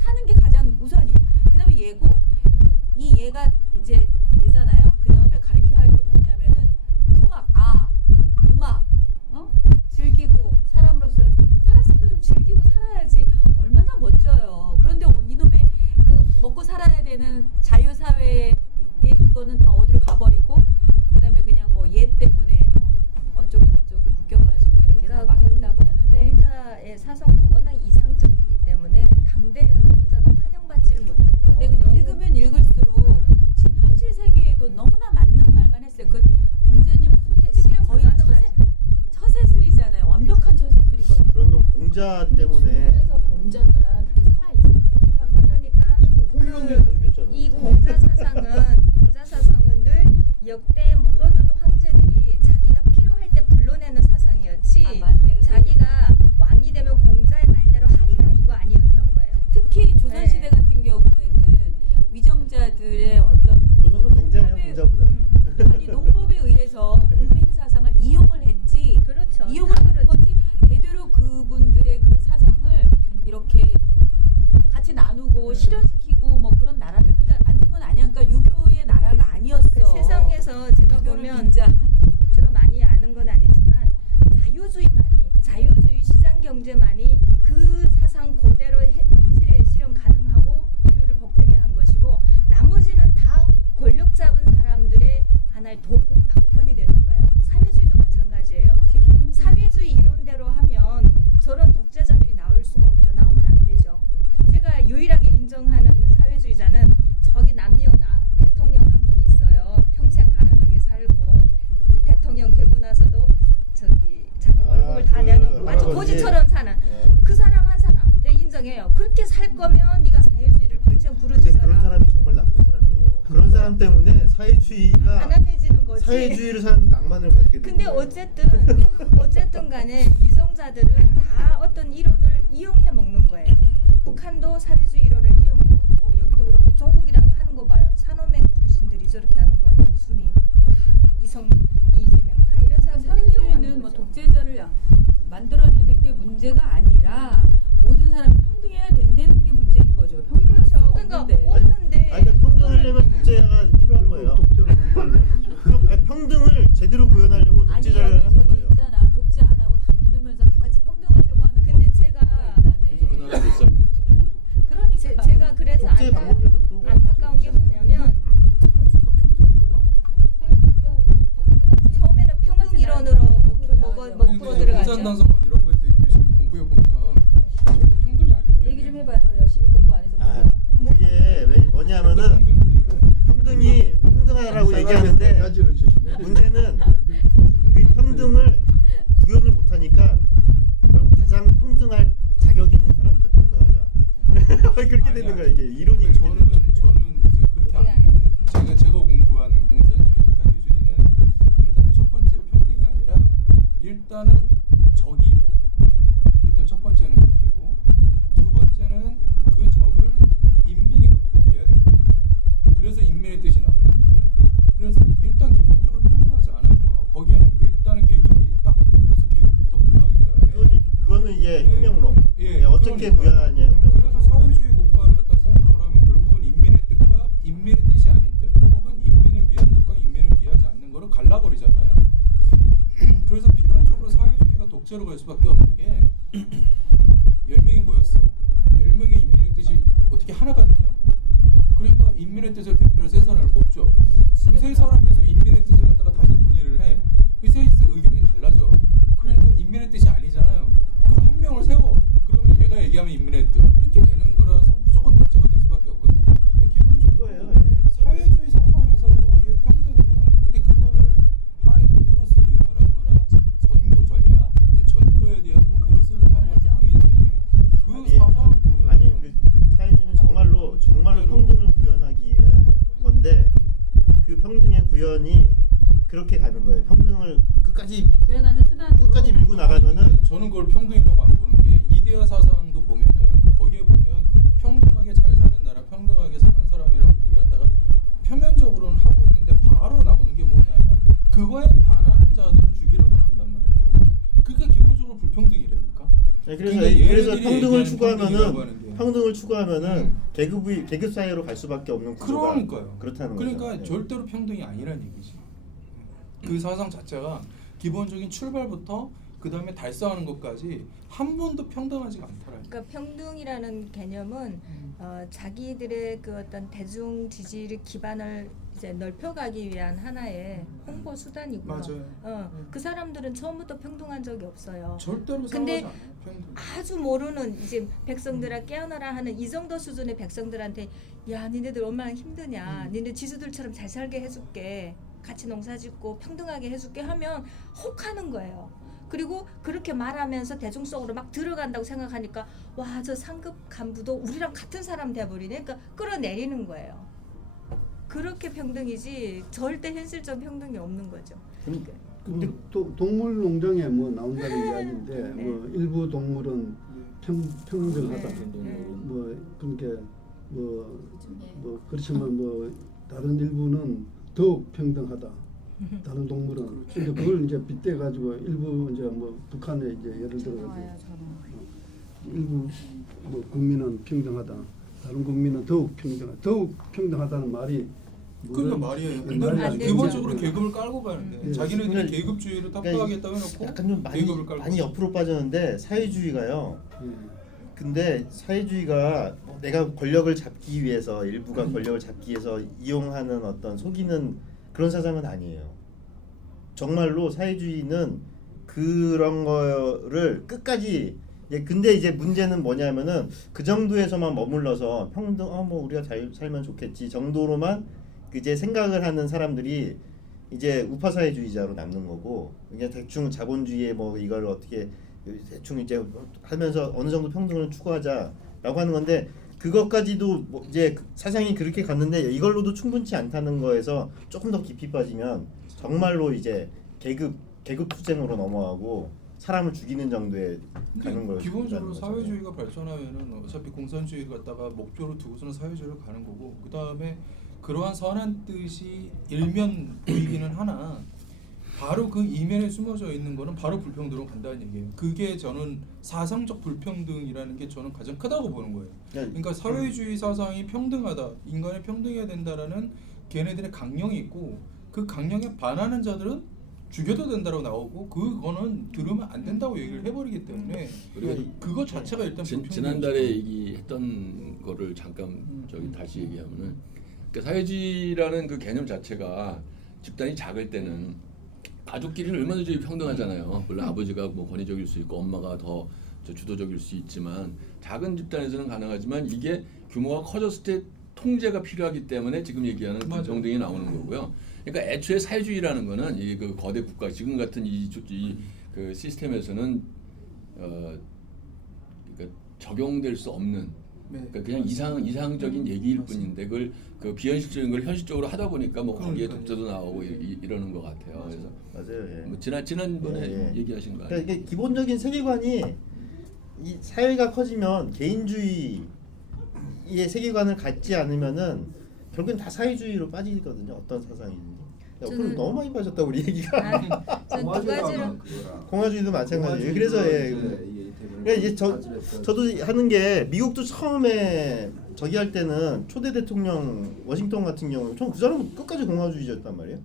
사는 게 가장 우선이야. 그다음에 예고 이 예가 이제 예잖아요. 그다음에 가르쳐야 할 게 뭐냐면은 풍악, 음악, 즐기고 사람으로서 살았으니까 좀 즐기고 살아야지. 얼마나 멋져요. 그런데 이놈의 그 먹고 살아야 되는 자유 사회에 이거는 다 어디로 가버리고 그다음에 그냥 뭐 예 때문에 뭐 어쩌고 저쩌고 묶여가지고 이렇게 다 막혔다고 하는데 공자의 사상도 워낙 이상적이기 때문에 당대에는 공자가 환영받지를 못했고 근데 읽으면 읽을수록 지금 현실 세계에도 너무나 맞는 말만 했어요. 그 공자님은 솔직히 거의 처세술이잖아요. 완벽한 처세술이거든요. 그러면 공자 때문에 중국에서 공자가 그렇게 살아 있어요. 그러니까 홍명을 다 죽였잖아. 이 공자 사상은 늘 역대 모든 황제들이 자기가 필요할 때 불러내는 사상이었지 자기가 왕이 되면 공자의 말대로 하리라 이거 아니었던 거예요. 특히 조선시대 같은 경우에는 위정자들의 어떤 조선은 굉장해요 공자보다. 아니 농법에 의해서 공맹사상을 이용을 했지 그렇죠. 이용을 다 한 그렇죠. 거지 제대로 그분들의 그 사상을 이렇게 같이 나누고 실현시키고 뭐 그런 나라를 만든 건 아니야. 그러니까 유교의 나라가 아니었어. 그 세상에서 제가 유교를 보면 진짜 제가 많이 아는 건 아니지만 자유주의 시장 경제만이 그 사상 그대로 현실에 실현 가능하고 인류를 복되게 한 것이고 나머지는 다 권력 잡은 사람들의 하나의 도구 방편이 되는 거예요. 사회주의도 마찬가지예요. 사회주의 이론대로 하면 저런 독재자들이 나올 수가 없죠. 나오면 안 되죠. 제가 유일하게 인정하는 사회주의자는 저기 남미연 대통령 한 분이 있어요. 평생 가난하게 살고 대통령 되고 나서도 저기 자기 월급을 다 내놓고 아주 거지처럼 사는 그 사람 한 사람 제가 인정해요. 그렇게 살 거면 네가 사회주의를 평생 근데 부르짖어라. 그런 사람이 정말 나쁜 사람이에요. 그런 사람 때문에 사회주의가 가난해지는 거지. 사회주의를 사는 낭만을 갖게 되는 근데 거예요. 어쨌든 간에 위정자들은 다 어떤 이론을 이용해 먹는 거예요. 북한도 사회주의 이론을 이용해 먹고 여기도 그렇고 조국이랑 하는 거 봐요. 산업맹 출신들이 저렇게 하는 거예요. 수미, 이재명 다 이런 사람들이 이용하는 사회주의는 뭐 거죠. 독재자를 만들어내는 게 문제가 아니라 모든 사람이 평등해야 된다는 게 문제인 거죠. 평등할 수가 그러니까 없는데. 없는데 그러니까 평등하려면 독재가 필요한 거예요. 독재로 만들어야죠. 평등을 제대로 구현하려고 아니 독재자를 여기 하는 저기 거예요. 있잖아. 독재 안 하고 다 내놓으면서 다 같이 평등하려고 하는 근데 거 제가 그래서 그 나라에 못 살고 있잖아. 그러니까 제가 그래서 독재 방법이 그것도 안타까운 게 뭐냐면 사회주의가 평등인가요? 처음에는 평등 이론으로 먹고 들어가죠. 공산당선은 이런 거 이제 열심히 공부해 보면 절대 평등이 아닌 거예요. 얘기 좀 해봐요. 열심히 공부 안 해서 그게 왜 뭐냐면은 평등이 평등하라고 얘기하는데 야지를 주시네. 문제는 그 평등을 구현을 못하니까 그럼 가장 평등할 자격 있는 사람부터 평등하자. 그렇게 되는 거야 이게 이론이 그렇게 되는 거야. 저는 이제 그렇게 안 제가 공부한 공산주의나 사회주의는 일단은 첫 번째 평등이 아니라 일단은 적이 있고 일단 첫 번째는 적이고 두 번째는 그 적을 인민이 극복해야 되거든요. 독재로 갈 수밖에 없는 게 10명이 모였어. 10명의 인민의 뜻이 어떻게 하나가 되냐고. 그러니까 인민의 뜻을 대표로 세 사람을 뽑죠. 그 세 사람이서 인민의 뜻을 갖다가 다시 논의를 해. 이 세 의견이 달라져. 그러니까 인민의 뜻이 아니잖아요. 그럼 한 명을 세워. 그러면 얘가 얘기하면 인민의 뜻. 이렇게 되는 거라서 무조건 독재가 될 수밖에 없거든요. 기본적으로 사회주의 사상에서의 평등은 근데 그거를 하나의 도구로서 이용을 하거나 선교 전략, 이제 전도에 대한 도구로 쓰는 사용할 뿐이지. 그 사상을 보면 아니 그 사회주의는 정말로 평등을 구현하기 위한 건데 그 평등의 구현이 그렇게 가는 거예요. 평등을 구현하는 수단으로 끝까지 밀고 나가면은 저는 그걸 평등이라고 안 보는 게 이데아 사상도 보면은 거기에 보면 평등하게 잘 사는 나라, 평등하게 사는 사람이라고 얘기를 갖다가 표면적으로는 하고 있는데 바로 나오는 게 뭐냐면 그거에 반하는 자들은 죽이라고 나온단 말이에요. 그게 기본적으로 불평등이라니까. 네, 그러니까 그래서 얘네들이 평등을 얘기하는 추구하면은 평등이라고 하는 게. 계급 사회로 갈 수밖에 없는 구조가 그러니까요. 그렇다는 그러니까 거죠. 네. 절대로 평등이 아니라는 얘기지. 그 사상 자체가 기본적인 출발부터 그 다음에 달성하는 것까지 한 번도 평등하지가 않더라. 그러니까 평등이라는 개념은 자기들의 그 어떤 대중 지지를 기반을 이제 넓혀가기 위한 하나의 홍보 수단이고요. 맞아요. 그 사람들은 처음부터 평등한 적이 없어요. 절대로 근데 상하지 않아요. 평등. 아주 모르는 이제 백성들아 깨어나라 하는 이 정도 수준의 백성들한테 야 니네들 얼마나 힘드냐, 니네 지수들처럼 잘 살게 해줄게, 같이 농사짓고 평등하게 해줄게 하면 혹하는 거예요. 그리고 그렇게 말하면서 대중 속으로 막 들어간다고 생각하니까 와 저 상급 간부도 우리랑 같은 사람 돼버리네. 그러니까 끌어내리는 거예요. 그렇게 평등이지 절대 현실적 평등이 없는 거죠. 근데 동물 농장에 뭐 나온다는 이야기인데 네. 뭐 일부 동물은 평등하다. 네. 뭐 그러니까 뭐 그렇지만 뭐 다른 일부는 더욱 평등하다. 다른 동물은 근데 그걸 이제 빗대 가지고 일부 이제 뭐 북한에 이제 예를 들어 일부 뭐 국민은 평등하다. 다른 국민은 더욱 평등하다는 말이 그게 말이에요. 말이 안 근데 되죠. 기본적으로 계급을 깔고 가는데 네. 자기네들이 그러니까 계급주의를 그러니까 타파하겠다고 해놓고 약간 좀 계급을 깔고 많이 옆으로 빠졌는데 사회주의가요. 예. 근데 사회주의가 내가 권력을 잡기 위해서 일부가 권력을 잡기 위해서 이용하는 어떤 속이는 그런 사상은 아니에요. 정말로 사회주의는 그런 거를 끝까지 근데 이제 문제는 뭐냐면은 그 정도에서만 머물러서 평등 뭐 우리가 잘 살면 좋겠지 정도로만 이제 생각을 하는 사람들이 이제 우파 사회주의자로 남는 거고 그냥 대충 자본주의에 뭐 이걸 어떻게 대충 이제 하면서 어느 정도 평등을 추구하자라고 하는 건데 그것까지도 뭐 이제 사상이 그렇게 갔는데 이걸로도 충분치 않다는 거에서 조금 더 깊이 빠지면 정말로 이제 계급 투쟁으로 넘어가고 사람을 죽이는 정도에 가는 거예요. 기본적으로 사회주의가 발전하면은 어차피 공산주의를 갖다가 목표로 두고서는 사회주의를 가는 거고 그 다음에 그러한 선한 뜻이 일면 보이기는 하나 바로 그 이면에 숨어져 있는 거는 바로 불평등으로 간다는 얘기예요. 그게 저는 사상적 불평등이라는 게 저는 가장 크다고 보는 거예요. 그러니까 사회주의 사상이 평등하다, 인간이 평등해야 된다라는 걔네들의 강령이 있고 그 강령에 반하는 자들은 죽여도 된다고 나오고 그거는 들으면 안 된다고 얘기를 해버리기 때문에 그거 자체가 일단 지난달에 얘기했던 거를 잠깐 저기 다시 얘기하면은 그러니까 사회주의라는 그 개념 자체가 집단이 작을 때는 가족끼리는 얼마나 평등하잖아요. 물론 아버지가 뭐 권위적일 수 있고 엄마가 더 주도적일 수 있지만 작은 집단에서는 가능하지만 이게 규모가 커졌을 때 통제가 필요하기 때문에 지금 얘기하는 불평등이 나오는 거고요. 그러니까 애초에 사회주의라는 거는 이 그 거대 국가 지금 같은 이 그 시스템에서는 그러니까 적용될 수 없는 그러니까 그냥 이상적인 얘기일 뿐인데 그걸 그 비현실적인 걸 현실적으로 하다 보니까 뭐 거기에 독재도 나오고 이러는 것 같아요. 그래서 맞아요. 예. 뭐 지난번에 얘기하신 거 아니에요? 그러니까 이게 기본적인 세계관이 이 사회가 커지면 개인주의의 세계관을 갖지 않으면은 결국엔 다 사회주의로 빠지거든요. 어떤 사상이든지. 옆으로 너무 많이 빠졌다 우리 얘기가. 전 두 가지로 공화주의도 마찬가지예요. 그래서 그러니까 이제 저도 하는 게 미국도 처음에 저기 할 때는 초대 대통령 워싱턴 같은 경우는 전 그 사람은 끝까지 공화주의였단 말이에요.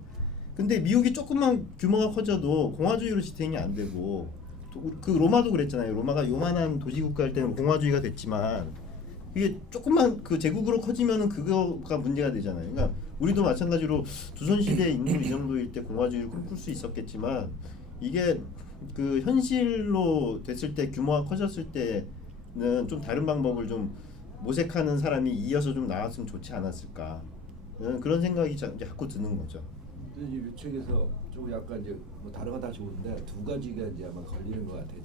근데 미국이 조금만 규모가 커져도 공화주의로 지탱이 안 되고 그 로마도 그랬잖아요. 로마가 요만한 도시국가일 때는 공화주의가 됐지만 이게 조금만 그 제국으로 커지면은 그거가 문제가 되잖아요. 그러니까 우리도 마찬가지로 조선시대 인구 이 정도일 때 공화주의를 꿈꿀 수 있었겠지만 이게 그 현실로 됐을 때 규모가 커졌을 때는 좀 다른 방법을 좀 모색하는 사람이 이어서 좀 나왔으면 좋지 않았을까 그런 생각이 자꾸 드는 거죠. 근데 이 책에서 좀 약간 이제 뭐 다른 건 다 좋은데 두 가지가 이제 아마 걸리는 것 같아요.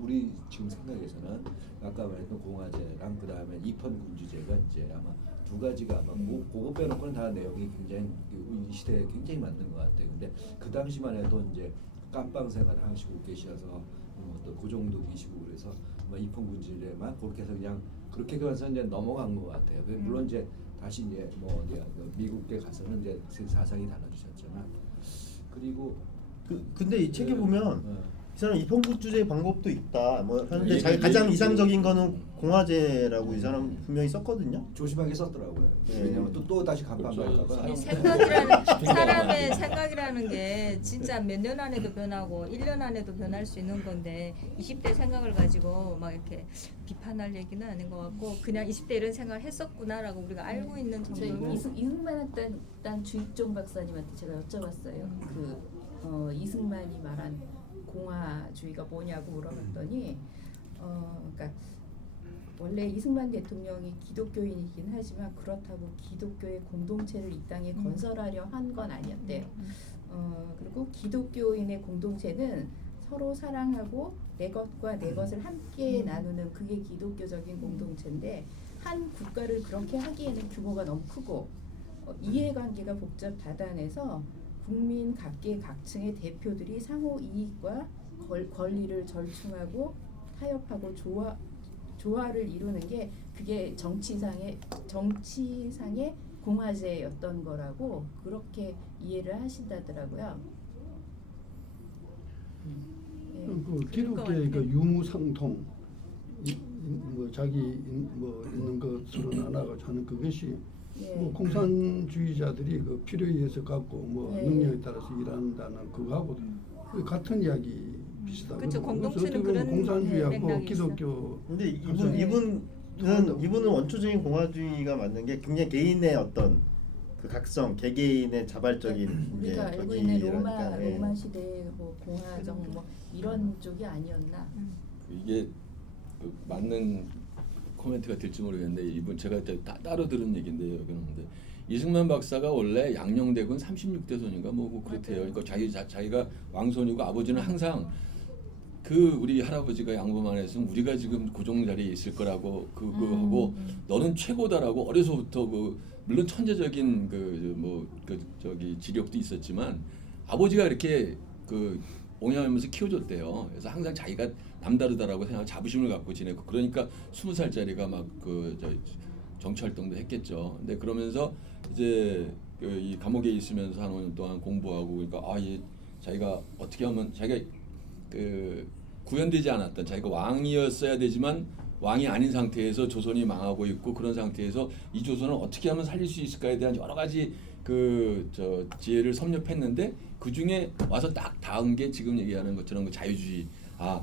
우리 지금 생각에서는 아까 말했던 공화제랑 그 다음에 입헌군주제가 이제 아마 두 가지가 아마 그거 빼놓고는 다 내용이 굉장히 이 시대에 굉장히 맞는 것 같아요. 근데 그 당시만 해도 이제 깜빵 생활을 하시고 계셔서 또 고종도 계시고 그래서 입헌군주제만 그렇게 해서 그냥 그렇게 해서 이제 넘어간 것 같아요. 물론 이제 다시 이제 뭐 어디야 미국에 가서는 이제 사상이 달라지셨지만 그리고 근데 이 책에 보면 이 사람 입헌군주제 방법도 있다. 뭐 하는데 예, 가장 예, 이상적인 거는 공화제라고 이 사람 분명히 썼거든요. 조심하게 썼더라고요. 네. 왜냐면 또 다시 감방갈까봐. 이 생각이라는 사람의 생각이라는 게 진짜 몇 년 안에도 변하고 1년 안에도 변할 수 있는 건데 20대 생각을 가지고 막 이렇게 비판할 얘기는 아닌 것 같고 그냥 20대 이런 생각을 했었구나라고 우리가 알고 있는 저희 정도로 이승만 학단 주익종 박사님한테 제가 여쭤봤어요. 이승만이 말한 공화주의가 뭐냐고 물어봤더니 그러니까 원래 이승만 대통령이 기독교인이긴 하지만 그렇다고 기독교의 공동체를 이 땅에 건설하려 한 건 아니었대요. 그리고 기독교인의 공동체는 서로 사랑하고 내 것과 내 것을 함께 나누는 그게 기독교적인 공동체인데 한 국가를 그렇게 하기에는 규모가 너무 크고 이해관계가 복잡 다단해서 국민 각계 각층의 대표들이 상호 이익과 권리를 절충하고 타협하고 조화를 이루는 게 그게 정치상의 공화제였던 거라고 그렇게 이해를 하신다더라고요. 그 기독교의 그 유무상통 뭐 자기 뭐 있는 것으로 나눠가지고 하는 그것이 뭐 공산주의자들이 그 필요에 의해서 갖고 뭐 능력에 따라서 일한다는 그거하고 같은 이야기 비슷하고. 그렇죠. 공동체는 그래서 그런 공산주의하고 맥락이 기독교. 근데 이분은 이분은 원초적인 공화주의가 맞는 게 굉장히 개인의 어떤 그 각성, 개개인의 자발적인 우리가 이제 알고 있는 저기라니까, 로마 시대 뭐 공화정 뭐 이런 쪽이 아니었나? 이게 그 맞는 코멘트가 될지 모르겠는데 이분 제가 따로 들은 얘기인데요. 그런데 이승만 박사가 원래 양녕대군 36대 손인가 뭐 그렇대요. 그러니까 자기가 왕손이고 아버지는 항상 그 우리 할아버지가 양보만 했으면 우리가 지금 고종 자리에 있을 거라고 그거하고 너는 최고다라고 어려서부터 물론 천재적인 저기 지력도 있었지만 아버지가 이렇게 옹양하면서 키워줬대요. 그래서 항상 자기가 남다르다라고 생각 자부심을 갖고 지내고 그러니까 20살짜리가 막 정치 활동도 했겠죠. 근데 그러면서 이제 이 감옥에 있으면서 한 5년 동안 공부하고 그러니까 자기가 어떻게 하면 자기가 구현되지 않았던 자기가 왕이었어야 되지만 왕이 아닌 상태에서 조선이 망하고 있고 그런 상태에서 이 조선을 어떻게 하면 살릴 수 있을까에 대한 여러 가지 지혜를 섭렵했는데 그 중에 와서 딱 닿은 게 지금 얘기하는 것처럼 그 자유주의.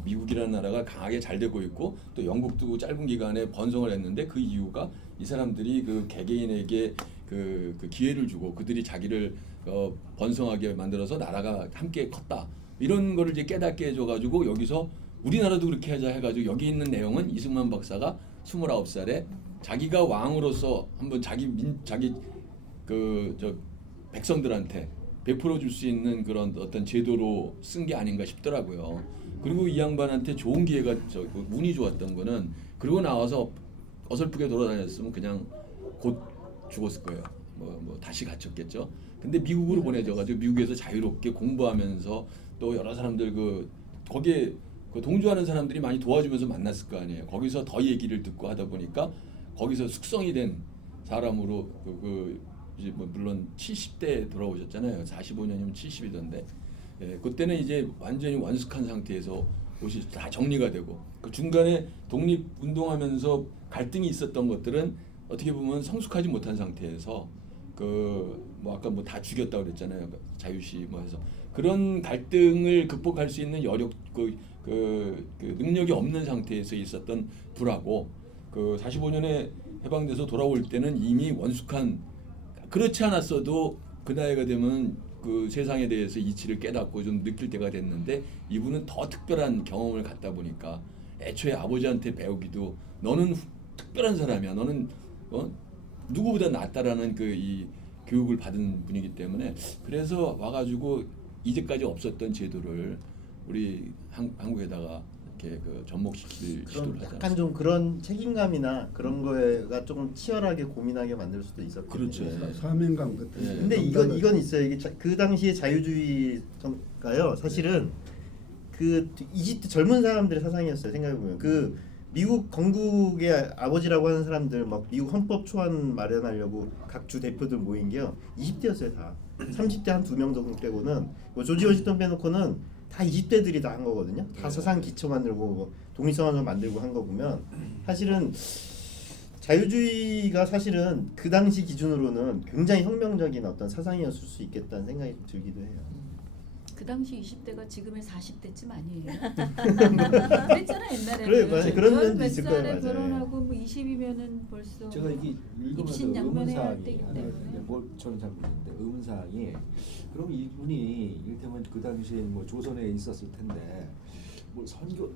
미국이라는 나라가 강하게 잘 되고 있고 또 영국도 짧은 기간에 번성을 했는데 그 이유가 이 사람들이 그 개개인에게 그 기회를 주고 그들이 자기를 번성하게 만들어서 나라가 함께 컸다. 이런 거를 이제 깨닫게 해줘가지고 여기서 우리나라도 그렇게 하자 해가지고 여기 있는 내용은 이승만 박사가 29살에 자기가 왕으로서 한번 자기 백성들한테 베풀어 줄 수 있는 그런 어떤 제도로 쓴 게 아닌가 싶더라고요. 그리고 이 양반한테 좋은 기회가 운이 좋았던 거는 그리고 나와서 어설프게 돌아다녔으면 그냥 곧 죽었을 거예요. 뭐 다시 갇혔겠죠. 근데 미국으로 보내져가지고 미국에서 자유롭게 공부하면서 또 여러 사람들 거기에 동조하는 사람들이 많이 도와주면서 만났을 거 아니에요. 거기서 더 얘기를 듣고 하다 보니까 거기서 숙성이 된 사람으로 이제 물론 70대 돌아오셨잖아요. 45년이면 70이던데 그때는 이제 완전히 완숙한 상태에서 옷이 다 정리가 되고 그 중간에 독립운동하면서 갈등이 있었던 것들은 어떻게 보면 성숙하지 못한 상태에서 아까 다 죽였다고 그랬잖아요. 자유시 해서 그런 갈등을 극복할 수 있는 여력 그 그 능력이 없는 상태에서 있었던 부라고 그 45년에 해방돼서 돌아올 때는 이미 원숙한 그렇지 않았어도 그 나이가 되면 그 세상에 대해서 이치를 깨닫고 좀 느낄 때가 됐는데 이분은 더 특별한 경험을 갖다 보니까 애초에 아버지한테 배우기도 너는 특별한 사람이야. 너는 누구보다 낫다라는 그 이 교육을 받은 분이기 때문에 그래서 와가지고 이제까지 없었던 제도를 우리 한국에다가 이렇게 그 접목시킬 그런 시도를 하지 약간 좀 그런 책임감이나 그런 거가 조금 치열하게 고민하게 만들 수도 있었거든요. 그렇죠. 네. 사명감 같은. 네. 근데 이건 있어요. 이게 그 당시에 자유주의가요. 사실은 그 20대 젊은 사람들의 사상이었어요. 생각해 보면 그 미국 건국의 아버지라고 하는 사람들 막 미국 헌법 초안 마련하려고 각 주 대표들 모인 게요. 20대였어요 다. 30대 한 2명 정도 빼고는 뭐 조지 워싱턴 빼놓고는 다 20대들이 다 한 거거든요. 다 사상 기초 만들고 뭐 독립선언을 만들고 한 거 보면 사실은 자유주의가 사실은 그 당시 기준으로는 굉장히 혁명적인 어떤 사상이었을 수 있겠다는 생각이 들기도 해요. 그 당시 20대가 지금의 40대쯤 아니에요. 그랬잖아 옛날에는. 그래, 맞아요. 그런 면도 몇 있을 거예요, 살에 맞아요. 결혼하고 뭐 20이면은 벌써 제가 이게 읽으면서 입신양면해야 할 의문사항이 때이기 하나 때문에. 있는데 뭘 저는 잘 모르는데 의문사항이 그럼 이분이 이를테면 그 당시에 뭐 조선에 있었을 텐데 뭐 선교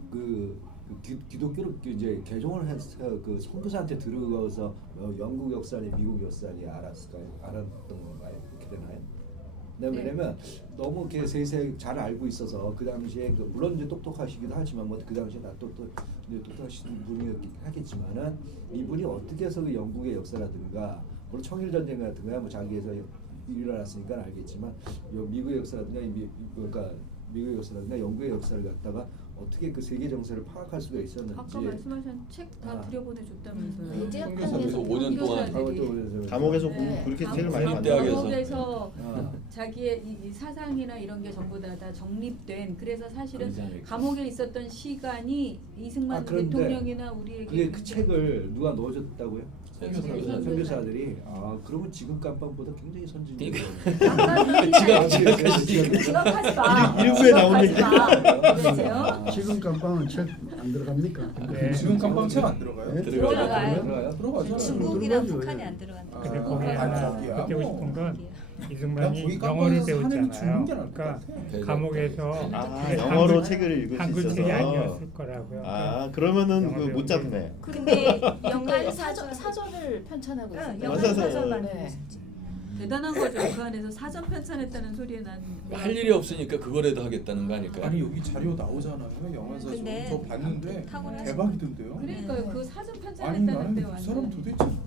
기독교를 이제 개종을 해서 그 선교사한테 들어가서 영국 역사니 미국 역사니 알았던 건가요? 그렇게 되나요? 왜냐면 너무 이렇게 세세히 잘 알고 있어서 그 당시에 물론 이제 똑똑하시기도 하지만 뭐 그 당시에 똑똑하신 분이었긴 하겠지만은 이분이 어떻게 해서 그 영국의 역사라든가 물론 청일 전쟁 같은 거야 뭐 자기에서 일어났으니까 알겠지만 미국의 역사라든가 그러니까 미국의 역사라든가 영국의 역사를 갖다가 어떻게 그 세계 정세를 파악할 수가 있었는지 아까 말씀하신 책 다 들여보내줬다면서요. 이제 그래서 5년 동안 감옥에서 네. 그렇게 책을 많이 국립대학에서. 만들었어요. 감옥에서 자기의 이 사상이나 이런 게 전부 다 정립된 그래서 사실은 굉장히 감옥에 있었던 시간이 이승만 그런데 대통령이나 우리에게 그게 그 책을 누가 넣어줬다고요? 선교사들이. 선교사들이 그러면 지금 깜빵보다 굉장히 선진이에요. 지각하지 마. 일부에 나온 지각하지 마. 그러세요? 지금 감방은 책 안 들어갑니까? 네. 지금 깜빵 책 안 들어가요? 들어가요. 들어가죠. 중국이랑 들어가죠. 북한이 안 들어간다. 근데 아, 거기 아니, 하나 거기야, 느끼고 뭐. 싶은 건 난 이승만이 거기 영어를 깜빵에서 하늘이 배웠잖아요. 죽는 게 나을 것 그러니까 같아. 감옥에서 아, 영어로 한글- 책을 읽을 수 한글책이 있어서. 아니었을 거라고요. 아 그러면은 영어 그 못 배우는 잡네. 근데 영가의 영어 사전을 편찬하고 있어요. 영어 맞아서. 사전만 네. 대단한 거죠. 그 안에서 사전 편찬했다는 소리에 난 할 일이 없으니까 그거라도 하겠다는 거 아닐까요? 아니 여기 자료 나오잖아요. 영화사서 근데 저 봤는데 탁월하시네. 대박이던데요. 그러니까요. 그 사전 아니 편찬했다는데 나는 그 사람 완전. 도대체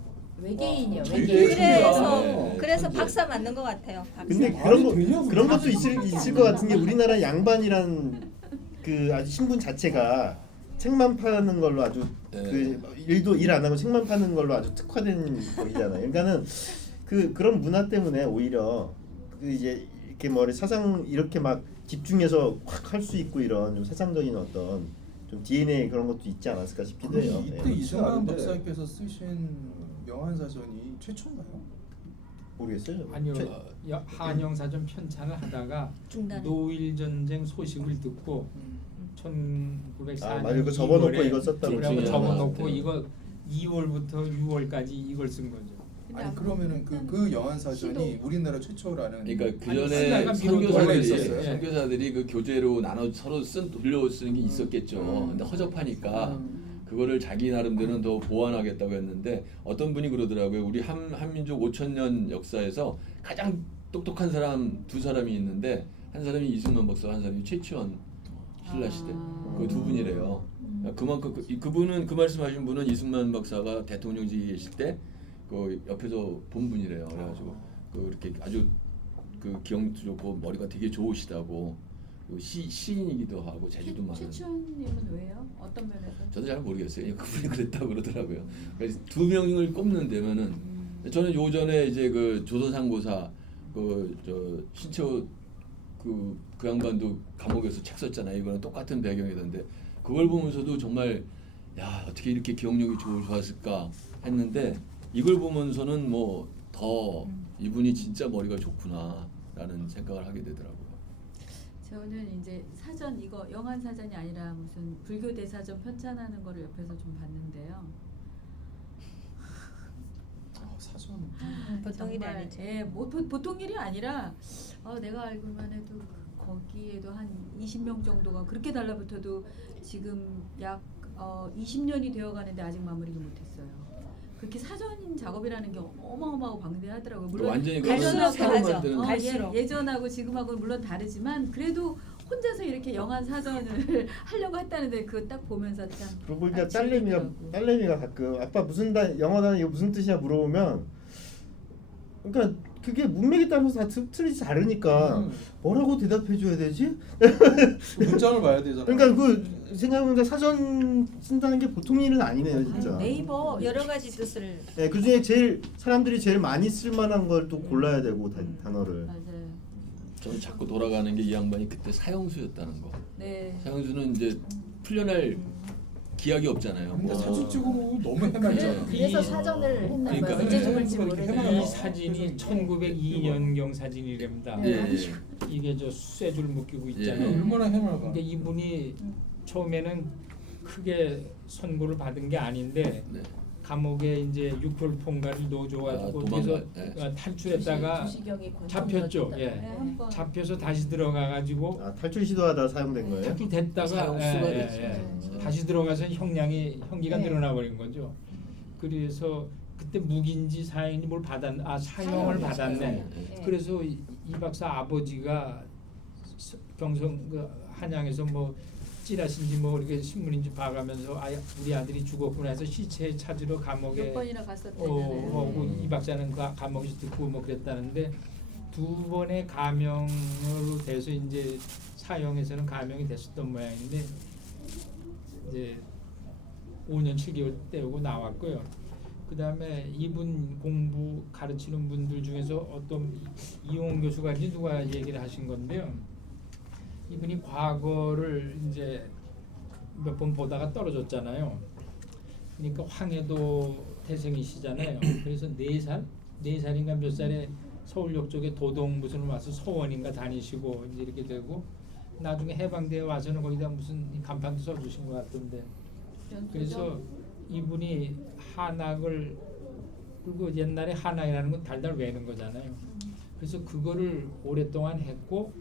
외계인이요. 네. 외계인. 그래서 네. 그래서 박사 맞는 것 같아요. 박사. 근데 말이 되냐고. 그런 것도 있을 것 같은 게 우리나라 양반이란 그 아주 신분 자체가 책만 파는 걸로 아주 네. 그 일도 일 안 하고 책만 파는 걸로 아주 특화된 거이잖아요. 그러니까는 그런 문화 때문에 오히려 그 이제 이렇게 뭐 사상 이렇게 막 집중해서 확 할 수 있고 이런 좀 세상적인 어떤 좀 DNA 그런 것도 있지 않았을까 싶기도 해요. 이때 네. 이승만 다른데. 박사께서 쓰신 명한사전이 최초인가요? 모르겠어요. 아니요. 최- 한영사전 편찬을 하다가 중단에. 노일 전쟁 소식을 듣고 1904년 아, 맞아요. 그 접어놓고 이거 썼다고. 그래고 중요한 접어놓고 것 이거 2월부터 6월까지 이걸 쓴 거죠. 아니 그러면은 그 영한사전이 시도. 우리나라 최초라는. 그러니까 그 아니, 전에 신라가 원래 선교사들이 있었어요? 선교사들이 그 교재로 나눠 서로 돌려 쓰는 게 있었겠죠. 근데 허접하니까 그거를 자기 나름대로는 더 보완하겠다고 했는데 어떤 분이 그러더라고요. 우리 한민족 5,000년 역사에서 가장 똑똑한 사람 두 사람이 있는데 한 사람이 이승만 박사, 한 사람이 최치원 신라 시대 그 두 분이래요. 그만큼 그분은 그 말씀하신 분은 이승만 박사가 대통령직에 계실 때 그 옆에서 본 분이래요. 그래가지고 그 이렇게 아주 그 기억도 좋고 머리가 되게 좋으시다고 그 시인이기도 하고 재주도 많은. 최치원님은 왜요? 어떤 면에서? 저도 잘 모르겠어요. 그분이 그랬다고 그러더라고요. 그래서 두 명을 꼽는 데면은 저는 요전에 이제 그 조선상고사 그 저 신채호 그 양반도 감옥에서 책 썼잖아요. 이거는 똑같은 배경이던데 그걸 보면서도 정말 야 어떻게 이렇게 기억력이 좋았을까 했는데 이걸 보면서는 뭐 더 이분이 진짜 머리가 좋구나라는 생각을 하게 되더라고요. 저는 이제 사전 이거 영한 사전이 아니라 무슨 불교 대사전 편찬하는 거를 옆에서 좀 봤는데요. 사전 보통 일이 정말, 아니죠. 예, 뭐 보통 일이 아니라 내가 알고만 해도 거기에도 한 20명 정도가 그렇게 달라붙어도 지금 약 20년이 되어가는데 아직 마무리를 못했어요. 그렇게 사전 작업이라는 게 어마어마하고 방대하더라고요. 물론 완전히 갈수록 새로 다르죠. 만드는 갈수록. 예전하고 지금하고는 물론 다르지만 그래도 혼자서 이렇게 영한 사전을 하려고 했다는데 그거 딱 보면서 참. 그러고 보니까 질리더라고. 딸내미가 가끔 아빠 무슨 영어 단어 이거 무슨 뜻이야 물어보면, 그러니까 그게 문맥에 따라서 다 틀이 다르니까 뭐라고 대답해 줘야 되지? 문장을 봐야 되잖아. 그러니까 그 생각해보니까 사전 쓴다는 게 보통 일은 아니네요, 진짜. 네이버 여러 가지 뜻을 네, 그 중에 사람들이 제일 많이 쓸 만한 걸 또 골라야 되고 단어를. 맞아요. 저는 자꾸 돌아가는 게 이 양반이 그때 사형수였다는 거. 네. 사형수는 이제 풀려날 기약이 없잖아요. 근데 사진 찍어보고 너무 해맑잖아. 그래서 이- 사전을 했나 봐요. 그러니까 언제 죽을지 이렇게 모르는. 해맑아. 이 사진이 1902년경 사진이랍니다. 예. 이게 저 쇠줄 묶이고 예. 있잖아요. 얼마나 해맑아. 근데 이분이 처음에는 크게 선고를 받은 게 아닌데 네. 감옥에 이제 6개월 통과를 넣어줘가지고 아, 거기서 도망가- 탈출했다가 주시경이 권총이었다. 잡혔죠. 예. 네, 한 번. 잡혀서 다시 들어가가지고 탈출 시도하다 사용된 거예요? 탈출됐다가 사형수가 됐죠. 다시 들어가서 형기가 네. 늘어나 버린 거죠. 그래서 그때 묵인지 사형인지 뭘 사형을 받았네. 네. 그래서 이 박사 아버지가 경성 그 한양에서 뭐 찌라신지 뭐 이렇게 신문인지 봐가면서 우리 아들이 죽었구나 해서 시체 찾으러 감옥에 몇 번이나 갔었대잖아요. 하고 이 박사는 그 감옥에서 듣고 뭐 그랬다는데 두 번의 감형으로 돼서 이제 사형에서는 감형이 됐었던 모양인데 이제 5년 7개월 때우고 나왔고요. 그 다음에 이분 공부 가르치는 분들 중에서 어떤 이용훈 교수가 이제 누가 얘기를 하신 건데요. 이분이 과거를 이제 몇 번 보다가 떨어졌잖아요. 그러니까 황해도 태생이시잖아요. 그래서 4살인가 몇 살에 서울역 쪽에 도동 무슨 와서 서원인가 다니시고 이제 이렇게 되고 나중에 해방대에 와서는 거기다 무슨 간판도 써주신 것 같던데. 그래서 이분이 한학을 그리고 옛날에 한학이라는 건 달달 외는 거잖아요. 그래서 그거를 오랫동안 했고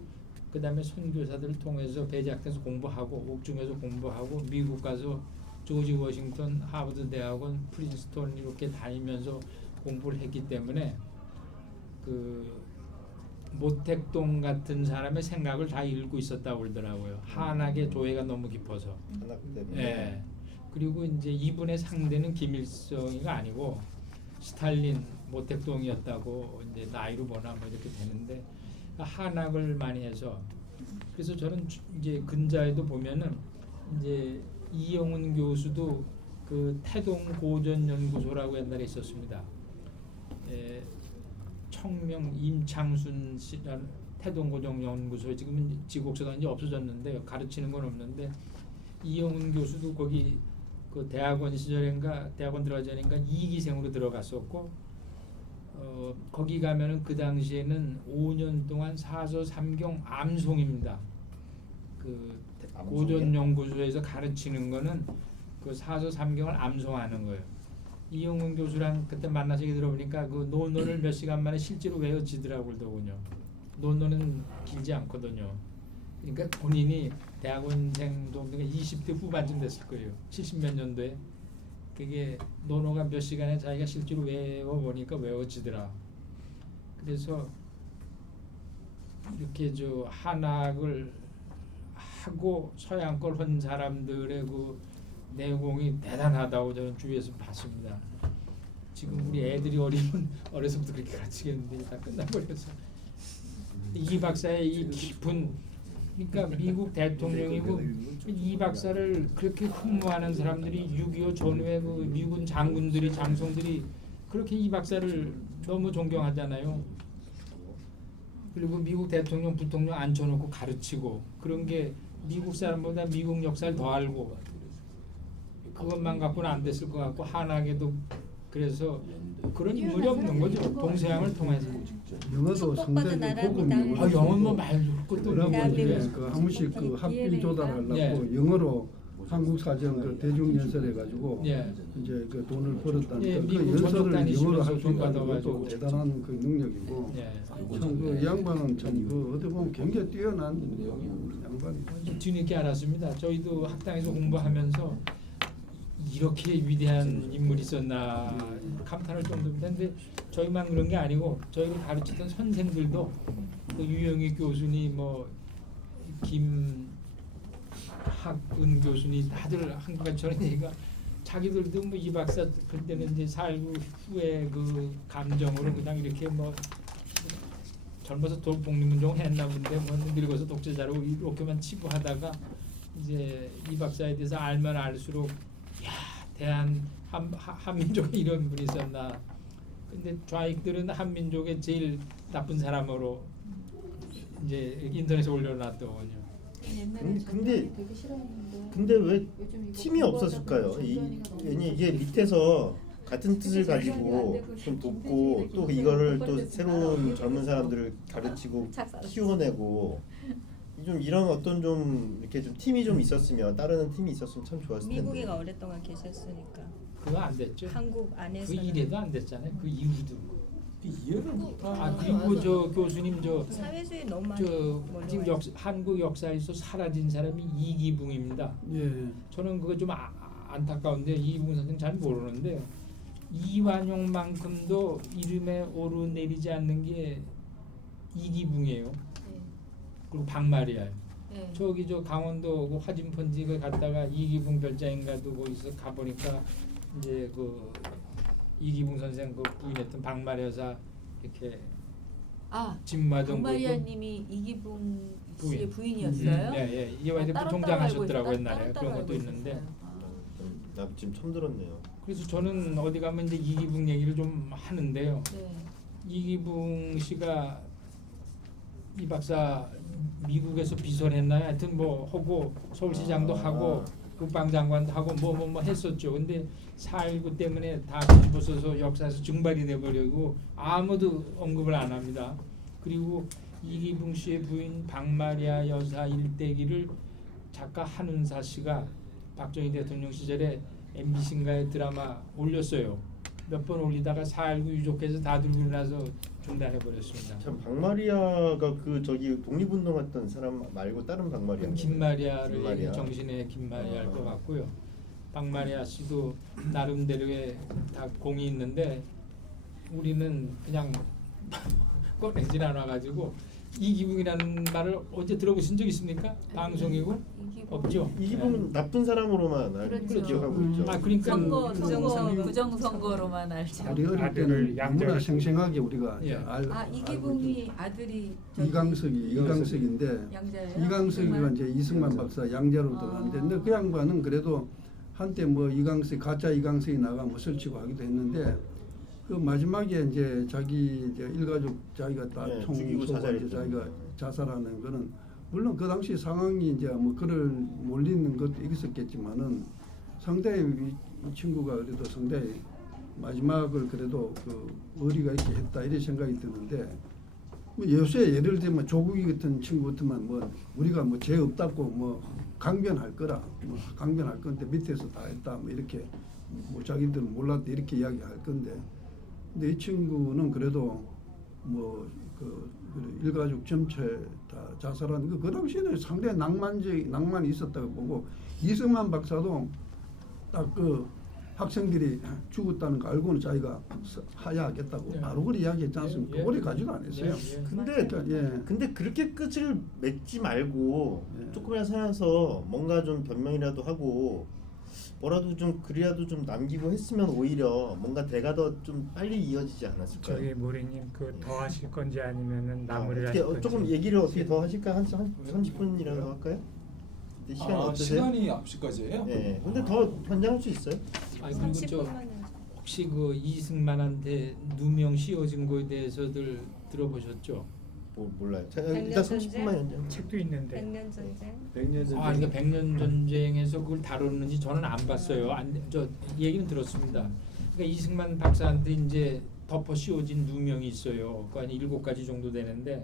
그 다음에 선교사들을 통해서 배제학교에서 공부하고 옥중에서 공부하고 미국 가서 조지 워싱턴 하버드 대학원 프린스턴 이렇게 다니면서 공부를 했기 때문에 그 모택동 같은 사람의 생각을 다 읽고 있었다고 그러더라고요. 한학의 조예가 너무 깊어서. 하나 때문에. 예. 그리고 이제 이분의 상대는 김일성이가 아니고 스탈린 모택동이었다고 이제 나이로 보나 뭐 이렇게 되는데 한학을 많이 해서 그래서 저는 이제 근자에도 보면은 이제 이영훈 교수도 그 태동 고전 연구소라고 옛날에 있었습니다. 청명 임창순 씨라는 태동 고전 연구소 지금은 지곡소가 이제 없어졌는데 가르치는 건 없는데 이영훈 교수도 거기 그 대학원 시절인가 대학원 들어가기 전인가 2기생으로 들어갔었고 거기 가면은 그 당시에는 5년 동안 사서 삼경 암송입니다. 그 고전 연구소에서 가르치는 거는 그 사서 삼경을 암송하는 거예요. 이영훈 교수랑 그때 만나서 얘기 들어보니까 그 논문을 몇 시간 만에 실제로 외워지더라고 그러더군요. 논문은 길지 않거든요. 그러니까 본인이 대학원생도 그러니까 20대 후반쯤 됐을 거예요. 70몇 년도에 그게 논어가 몇 시간에 자기가 실제로 외워보니까 외워지더라. 그래서 이렇게 저 한학을 하고 서양 걸 한 사람들의 그 내공이 대단하다고 저는 주위에서 봤습니다. 지금 우리 애들이 어려서부터 그렇게 가르치겠는데 다 끝나버려서 이 박사의 이 깊은 그러니까 미국 대통령이고 이 박사를 그렇게 흠모하는 사람들이 6.25 전후에 그 미군 장군들이 장성들이 그렇게 이 박사를 너무 존경하잖아요. 그리고 미국 대통령 부통령 앉혀놓고 가르치고 그런 게 미국 사람보다 미국 역사를 더 알고 그것만 갖고는 안 됐을 것 같고 한학에도 그래서 그런 인물이 없는 거죠. 동서양을 통해서. 영어도 축복받은 상당히 고급 나라입니다. 아 영어도 영어는 뭐 쓰고 말 것도 그러고 대한민국 이제 그 한 번씩 그 학비 조달하려고 예. 영어로 한국 사정 그 대중 연설해 가지고 예. 이제 그 돈을 벌었다는 예, 그 미국 전역 연설을 다니시면서 영어로 할 수 돈 있다는 받아가지고. 것도 대단한 그 능력이고 예. 참 그 양반은 참 그 어떻게 보면 굉장히 뛰어난 양반이다. 좀 뒤늦게 알았습니다. 저희도 학당에서 공부하면서 이렇게 위대한 인물이 있었나 감탄할 정도입니다. 근데 저희만 그런 게 아니고 저희를 가르치던 선생들도 그 유영희 교수님 뭐 김학은 교수님 다들 한국같이 저런 얘기가 자기들도 뭐 이 박사 그때는 이제 살고 후에 그 감정으로 그냥 이렇게 뭐 젊어서 독립운동 했나 본데 뭐 늙어서 독재자로 이렇게만 치부하다가 이제 이 박사에 대해서 알면 알수록 야 대한 한민족에 이런 분이 있었나. 근데 좌익들은 한민족의 제일 나쁜 사람으로 이제 인터넷에 올려놨더군요. 근데 왜 팀이 없었을까요? 왜냐 이게 밑에서 같은 뜻을 가지고 좀 돕고 또 이거를 또 새로운 젊은 사람들을 가르치고 키워내고 좀 이런 어떤 좀 이렇게 좀 팀이 좀 있었으면 따르는 팀이 있었으면 참 좋았을 텐데. 미국에가 오랫동안 계셨으니까 그거 안 됐죠. 한국 그 안에서 이래도 안 됐잖아요. 그 이후도. 이해를 못 아 그리고 저 교수님 사회주의 너무 많이 저 지금 몰려와 한국 역사에서 사라진 사람이 이기붕입니다. 예. 저는 그거 좀 안타까운데 이기붕 선생 잘 모르는데 이완용만큼도 이름에 오르내리지 않는 게 이기붕이에요. 그리고 박마리아. 저기 저 강원도 그 화진펀지를 갔다가 이기붕 별장인가도 거기서 가보니까 이제 그 이기붕 선생 그 부인했던 박마리 여사 이렇게 아, 진마동 박마리아님이 이기붕 씨의 부인. 부인이었어요? 예. 이와이대 따로 총장하셨더라고 따로 옛날에 알고 그런 것도 있었어요. 있는데 나 지금 처음 들었네요. 그래서 저는 어디 가면 이제 이기붕 얘기를 좀 하는데요. 네. 이기붕 씨가 이 박사 미국에서 비서를 했나요? 하여튼 뭐 하고 서울시장도 하고 국방장관도 하고 뭐 했었죠. 근데 4.19 때문에 다 뒤집어서서 역사에서 증발이 돼버리고 아무도 언급을 안 합니다. 그리고 이기붕 씨의 부인 박마리아 여사 일대기를 작가 한운사 씨가 박정희 대통령 시절에 MBC인가의 드라마 올렸어요. 몇 번 올리다가 4.19 유족해서 다 들고 일어나서 중단해버렸습니다. 참 박마리아가 그 저기 독립운동했던 사람 말고 다른 박마리아. 김마리아를 김마리아. 정신의 김마리아일 것 같고요. 박마리아 씨도 나름대로의 다 공이 있는데 우리는 그냥 꺼내질 않아가지고 이기붕이라는 말을 어제 들어보신 적 있습니까? 방송이고? 없죠. 이기붕은 나쁜 사람으로만 그렇죠. 기억하고 있죠. 아 그러니까 선거 부정선거로만 알죠. 우리 어릴 아들을 때는 양자를 너무나 생생하게 우리가 예. 아 이기붕이 아들이 이강석인데 양자예요? 이강석이가 이제 이승만 박사 양자로 들어갔는데 근데 그 양반은 그래도 한때 뭐 이강석 가짜 이강석이 나가 뭐 설치고 하기도 했는데 그 마지막에 이제 자기 이제 일가족 자기가 다 네, 총 죽이고 쏘고 이제 자살했죠. 자기가 자살하는 거는 물론 그 당시 상황이 이제 뭐 그를 몰리는 것도 있었겠지만은 상당히 이 친구가 그래도 상당히 마지막을 그래도 그 의리가 있게 했다 이런 생각이 드는데 뭐 요새 예를 들면 조국이 같은 친구 같으면 뭐 우리가 뭐 죄 없다고 뭐 강변할 거라 뭐 강변할 건데 밑에서 다 했다 뭐 이렇게 뭐 자기들은 몰랐다 이렇게 이야기할 건데 근데 이 친구는 그래도 뭐 그 일가족 전체 다 자살한 그 당시에는 상당히 낭만이 있었다고 보고 이승만 박사도 딱 그 학생들이 죽었다는 거 알고는 자기가 하야하겠다고 예. 바로 그렇게 이야기했지 않습니까? 예. 오래 가지도 안 했어요. 근데 그러니까, 근데 그렇게 끝을 맺지 말고 예. 조금이라도 살아서 뭔가 좀 변명이라도 하고 뭐라도 좀 글이라도 좀 남기고 했으면 오히려 뭔가 대가 더 좀 빨리 이어지지 않았을까요? 저기 모리님 그 더 하실 건지 아니면은 마무리를 어떻게, 하실 건지 조금 얘기를 어떻게 더 하실까? 한 30분이라도 할까요? 근데 시간 어떠세요? 시간이 9시까지예요? 네. 근데 더 변장할 수 있어요? 아니 그리고 저 30분만 혹시 그 이승만한테 누명 씌워진 거에 대해서들 들어보셨죠? 뭐 몰라요. 자, 백년 일단 전쟁? 30분만 연장. 책도 있는데 백년 전쟁 백년 전쟁. 아, 그러니까 백년 전쟁에서 그걸 다뤘는지 저는 안 봤어요. 저 얘기는 들었습니다. 그러니까 이승만 박사한테 이제 덮어 씌워진 누명이 있어요. 그 한 7가지 정도 되는데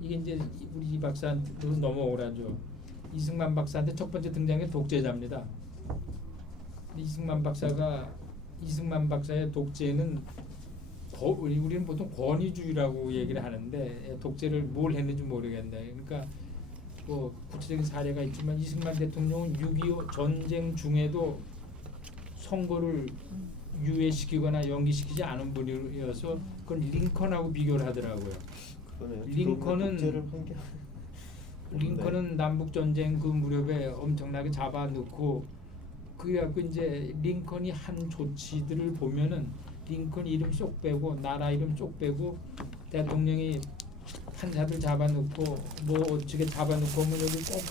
이게 이제 우리 이 박사한테로 넘어오라죠. 이승만 박사한테 첫 번째 등장한 독재자입니다. 이승만 박사의 독재는 우리는 보통 권위주의라고 얘기를 하는데 독재를 뭘 했는지 모르겠네. 그러니까 뭐 구체적인 사례가 있지만 이승만 대통령은 6.25 전쟁 중에도 선거를 유예시키거나 연기시키지 않은 분이어서 그건 링컨하고 비교를 하더라고요. 그러네요. 링컨은 남북 전쟁 그 무렵에 엄청나게 잡아놓고 그래갖고 이제 링컨이 한 조치들을 보면은 링컨 이름 쏙 빼고 나라 이름 쏙 빼고 대통령이 판사들 잡아놓고 뭐 어떻게 잡아놓고 하면 여기 꼭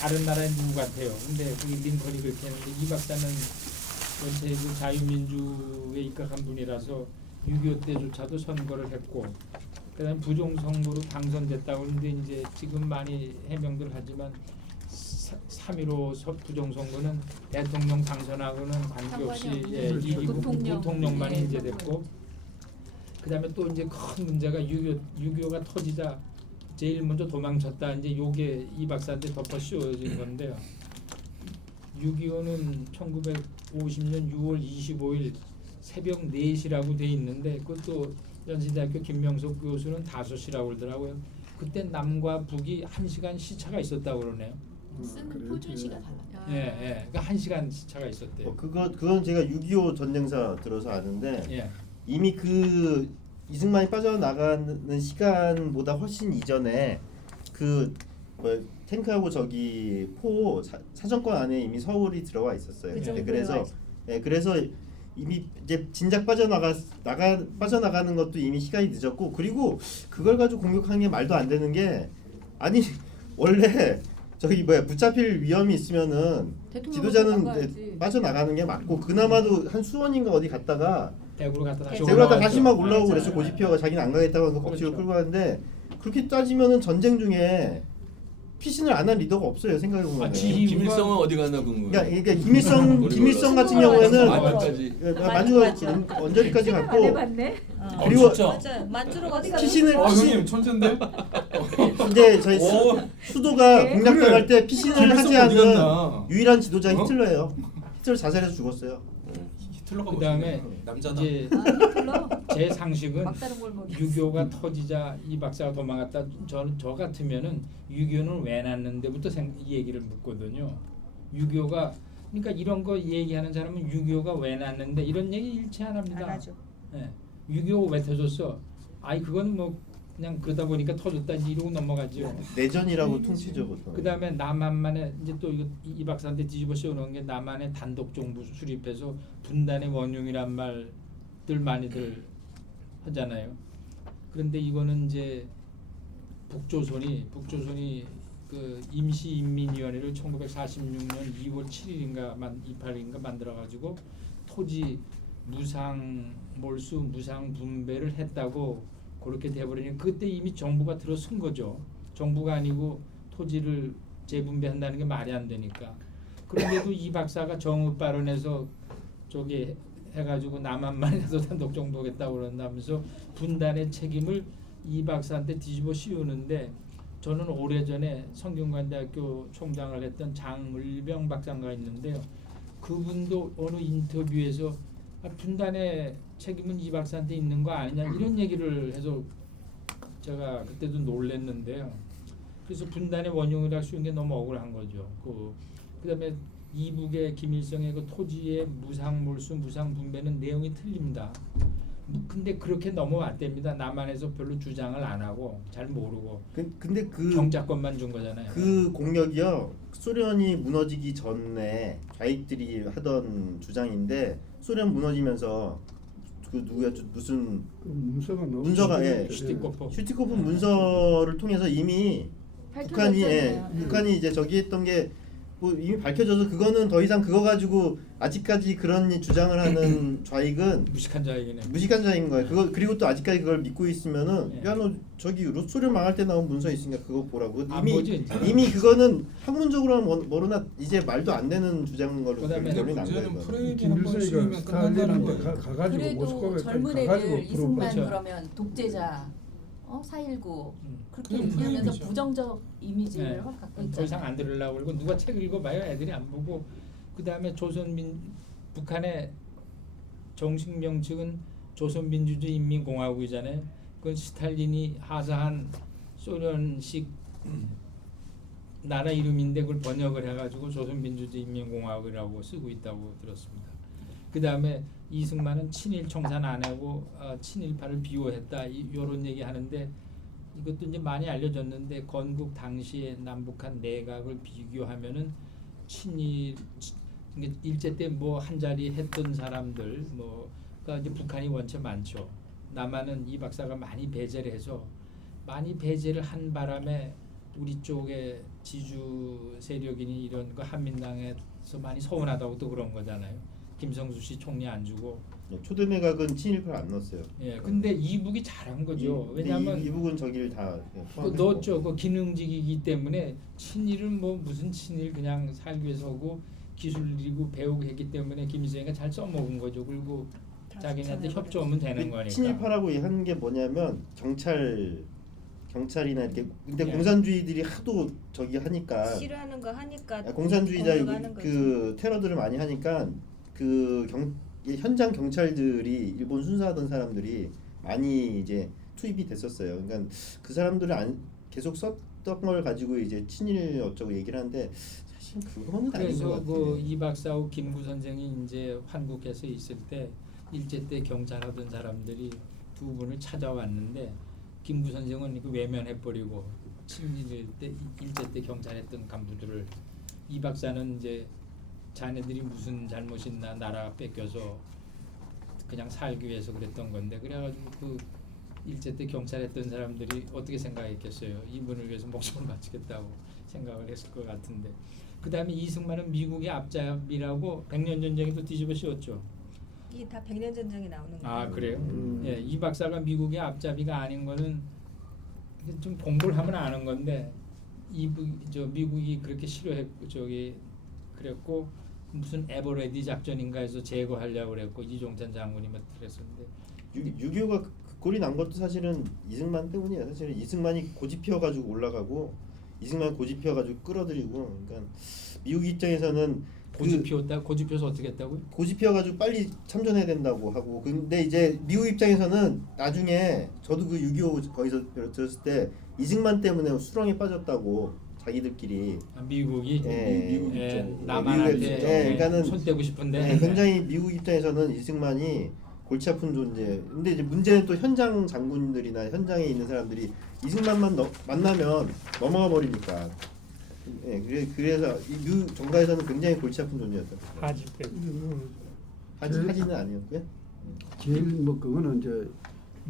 다른 나라의 누구 같아요. 근데 그게 링컨이 그렇게 했는데 이 박사는 전체 그 자유민주에 입각한 분이라서 6.25 때조차도 선거를 했고 그다음에 부정선거로 당선됐다고 하는데 이제 지금 많이 해명들 하지만 3.15 부정선거는 대통령 당선하고는 관계없이 이기고 부통령만이 이제 됐고 그다음에 또 이제 큰 문제가 6.25가 터지자 제일 먼저 도망쳤다 이제 요게 이 박사한테 덮어 씌워진 건데요. 6.25는 1950년 6월 25일 새벽 4시라고 돼 있는데 그것도 연세대학교 김명석 교수는 5시라고 그러더라고요. 그때 남과 북이 1시간 시차가 있었다고 그러네요. 쓴 그래요? 표준시가 달라요. 예. 그러니까 1시간 시차가 있었대요. 그건 제가 6.25 전쟁사 들어서 아는데 예. 이미 그 이승만이 빠져나가는 시간보다 훨씬 이전에 그 뭐 탱크하고 저기 포 사정권 안에 이미 서울이 들어와 있었어요. 그 정도에 그래서 와 있- 그래서 이미 이제 진작 빠져나가는 것도 이미 시간이 늦었고 그리고 그걸 가지고 공격하는 게 말도 안 되는 게 아니 원래 저기 붙잡힐 위험이 있으면은 대통령은 지도자는 나가야지. 빠져나가는 게 맞고 그나마도 한 수원인가 어디 갔다가 대구로 갔다 다시 대구로 갔다 올라왔죠. 다시 막 올라오고 맞아요. 그래서 고지피어가 자기는 안 가겠다고 해서 억지로 그렇죠. 끌고 가는데 그렇게 따지면은 전쟁 중에 피신을 안 한 리더가 없어요 생각해 보면. 김일성은 어디 갔나 궁금해. 그러니까 김일성 같은 경우에는 만주가 언저리까지 갔고 해봤네. 그리고 진짜? 맞아요. 만주로 어디 가서 피신을 형님 천재인데? 이제 저희 오. 수도가 네. 공략당할 때 피신을 하지 김일성 어디 않은 갔나? 유일한 지도자 어? 히틀러예요. 히틀러 자살해서 죽었어요. 히틀러가 그다음에 멋있네. 남자다. 이제 히틀러 제 상식은 막다른 골목이 6.25가 터지자 이 박사가 도망갔다. 저 같으면은 6.25는 왜 났는데부터 이 얘기를 묻거든요. 6.25가 그러니까 이런 거 얘기하는 사람은 6.25가 왜 났는데 이런 얘기 일체 안 합니다. 안 하죠. 예. 6.25 왜 터졌어? 아이 그건 뭐 그냥 그러다 보니까 터졌다 이러고 넘어가죠. 내전이라고 퉁치죠 보통. 그다음에 남한만에 이제 또 이 박사한테 뒤집어 씌워놓은 게 남한의 단독 정부 수립해서 분단의 원흉이란 말들 많이들 하잖아요. 그런데 이거는 이제 북조선이 그 임시인민위원회를 1946년 2월 7일인가 28일인가 만들어가지고 토지 무상 몰수 무상 분배를 했다고 그렇게 돼버리니 그때 이미 정부가 들어선 거죠. 정부가 아니고 토지를 재분배한다는 게 말이 안 되니까. 그런데도 이 박사가 정읍 발언에서 저기 해가지고 남한만 해서 단독 정부겠다고 그런다면서 분단의 책임을 이 박사한테 뒤집어 씌우는데 저는 오래전에 성균관대학교 총장을 했던 장을병 박사가 있는데요. 그분도 어느 인터뷰에서 분단의 책임은 이 박사한테 있는 거 아니냐 이런 얘기를 해서 제가 그때도 놀랬는데요. 그래서 분단의 원흉이라 씌운 게 너무 억울한 거죠. 그다음에 이북의 김일성의 그 토지의 무상 몰수 무상 분배는 내용이 틀립니다. 근데 그렇게 넘어왔답니다. 남한에서 별로 주장을 안 하고 잘 모르고 근데 그 경작권만 준 거잖아요. 그 공력이요 소련이 무너지기 전에 좌익들이 하던 주장인데 소련 무너지면서 그 누구야 무슨 그 문서가 슈티코프 문서를 통해서 이미 북한이 이제 저기 했던 게 뭐 이미 밝혀져서 그거는 더 이상 그거 가지고 아직까지 그런 주장을 하는 좌익은 무식한 자이네. 무식한 자인 거예요. 그거 그리고 또 아직까지 그걸 믿고 있으면은 네. 야 너 저기 루소련 망할 때 나온 문서 있으니까 그거 보라고. 안 보지, 이제. 이미 그거는 학문적으로는 뭐로나 이제 말도 안 되는 주장인 걸로 그다음에 결론이 난 문제는 거예요. 프레임이 한번 김일성이가 씌우면 끝난다는 스탈린한테 거예요. 가가지고 그래도 모스크바에 젊은 가가지고 애들 이승만 그렇죠. 그러면 독재자, 4.19 그렇게 그건 얘기하면서 프레임이죠. 부정적 이미지를 네. 갖고 더 있잖아요. 이상 안 들으려고 그러고 누가 책 읽어봐요. 애들이 안 보고. 그다음에 북한의 정식 명칭은 조선민주주의인민공화국이잖아요. 그건 스탈린이 하사한 소련식 나라 이름인데 그걸 번역을 해가지고 조선민주주의인민공화국이라고 쓰고 있다고 들었습니다. 그다음에 이승만은 친일 청산 안 하고 친일파를 비호했다 이런 얘기 하는데 이것도 이제 많이 알려졌는데 건국 당시에 남북한 내각을 비교하면은 친일 일제 때 뭐 한 자리 했던 사람들 뭐가 이제 북한이 원체 많죠. 남한은 이 박사가 많이 배제를 해서 많이 배제를 한 바람에 우리 쪽에 지주 세력이니 이런 거 한민당에서 많이 서운하다고 또 그런 거잖아요. 김성수 씨 총리 안 주고. 초대 내각은 친일파를 안 넣었어요. 예, 근데 이북이 잘한 거죠. 왜냐하면 이북은 저기를 다 그 넣었죠. 그 기능직이기 때문에 친일은 뭐 무슨 친일 그냥 살기 위해서 하고 기술이고 배우고 했기 때문에 김일성이가 잘 써먹은 거죠. 그리고 자기네한테 협조하면 되는 거니까. 친일파라고 한 게 뭐냐면 경찰이나 이렇게 근데 예. 공산주의들이 하도 저기 하니까 싫어하는 거 하니까 공산주의자 공격하는 거지. 그 테러들을 많이 하니까 그 현장 경찰들이 일본 순사하던 사람들이 많이 이제 투입이 됐었어요. 그러니까 그 사람들을 계속 썼던 걸 가지고 이제 친일 어쩌고 얘기를 하는데 사실 그거는 아닌 것 그래서 같아요. 그 이 박사하고 김구 선생이 이제 한국에서 있을 때 일제 때 경찰하던 사람들이 두 분을 찾아왔는데 김구 선생은 그 외면해 버리고 친일 때 일제 때 경찰했던 간부들을 이 박사는 이제 자네들이 무슨 잘못 있나 나라 뺏겨서 그냥 살기 위해서 그랬던 건데 그래가지고 그 일제 때 경찰했던 사람들이 어떻게 생각했겠어요? 이분을 위해서 목숨을 바치겠다고 생각을 했을 것 같은데 그 다음에 이승만은 미국의 앞잡이라고 백년 전쟁에도 뒤집어 씌웠죠. 이게 다 백년 전쟁이 나오는 거예요. 아 그래요? 예, 이 박사가 미국의 앞잡이가 아닌 거는 좀 공부를 하면 아는 건데 미국이 그렇게 싫어했고 그랬고 무슨 에버레디 작전인가 해서 제거하려고 그랬고 이종찬 장군이 뭐 그랬었는데 6.25가 그 꼴이 난 것도 사실은 이승만 때문이에요. 사실은 이승만이 고집 피워가지고 올라가고 이승만 고집 피워가지고 끌어들이고 그러니까 미국 입장에서는 고집 피웠다 고집 피워서 어떻게 했다고요? 고집 피워가지고 빨리 참전해야 된다고 하고 근데 이제 미국 입장에서는 나중에 저도 그 6.25 거기서 들었을 때 이승만 때문에 수렁에 빠졌다고 자기들끼리 미국이 미국 남한한테 그러니까는 손 떼고 싶은데 굉장히 미국 입장에서는 이승만이 골치 아픈 존재. 근데 이제 문제는 또 현장 장군들이나 현장에 있는 사람들이 이승만만 만나면 넘어가 버리니까. 그래서 이 정가에서는 굉장히 골치 아픈 존재였어요. 하지 때. 하지는 아니었고요. 제일 뭐 그거는 이제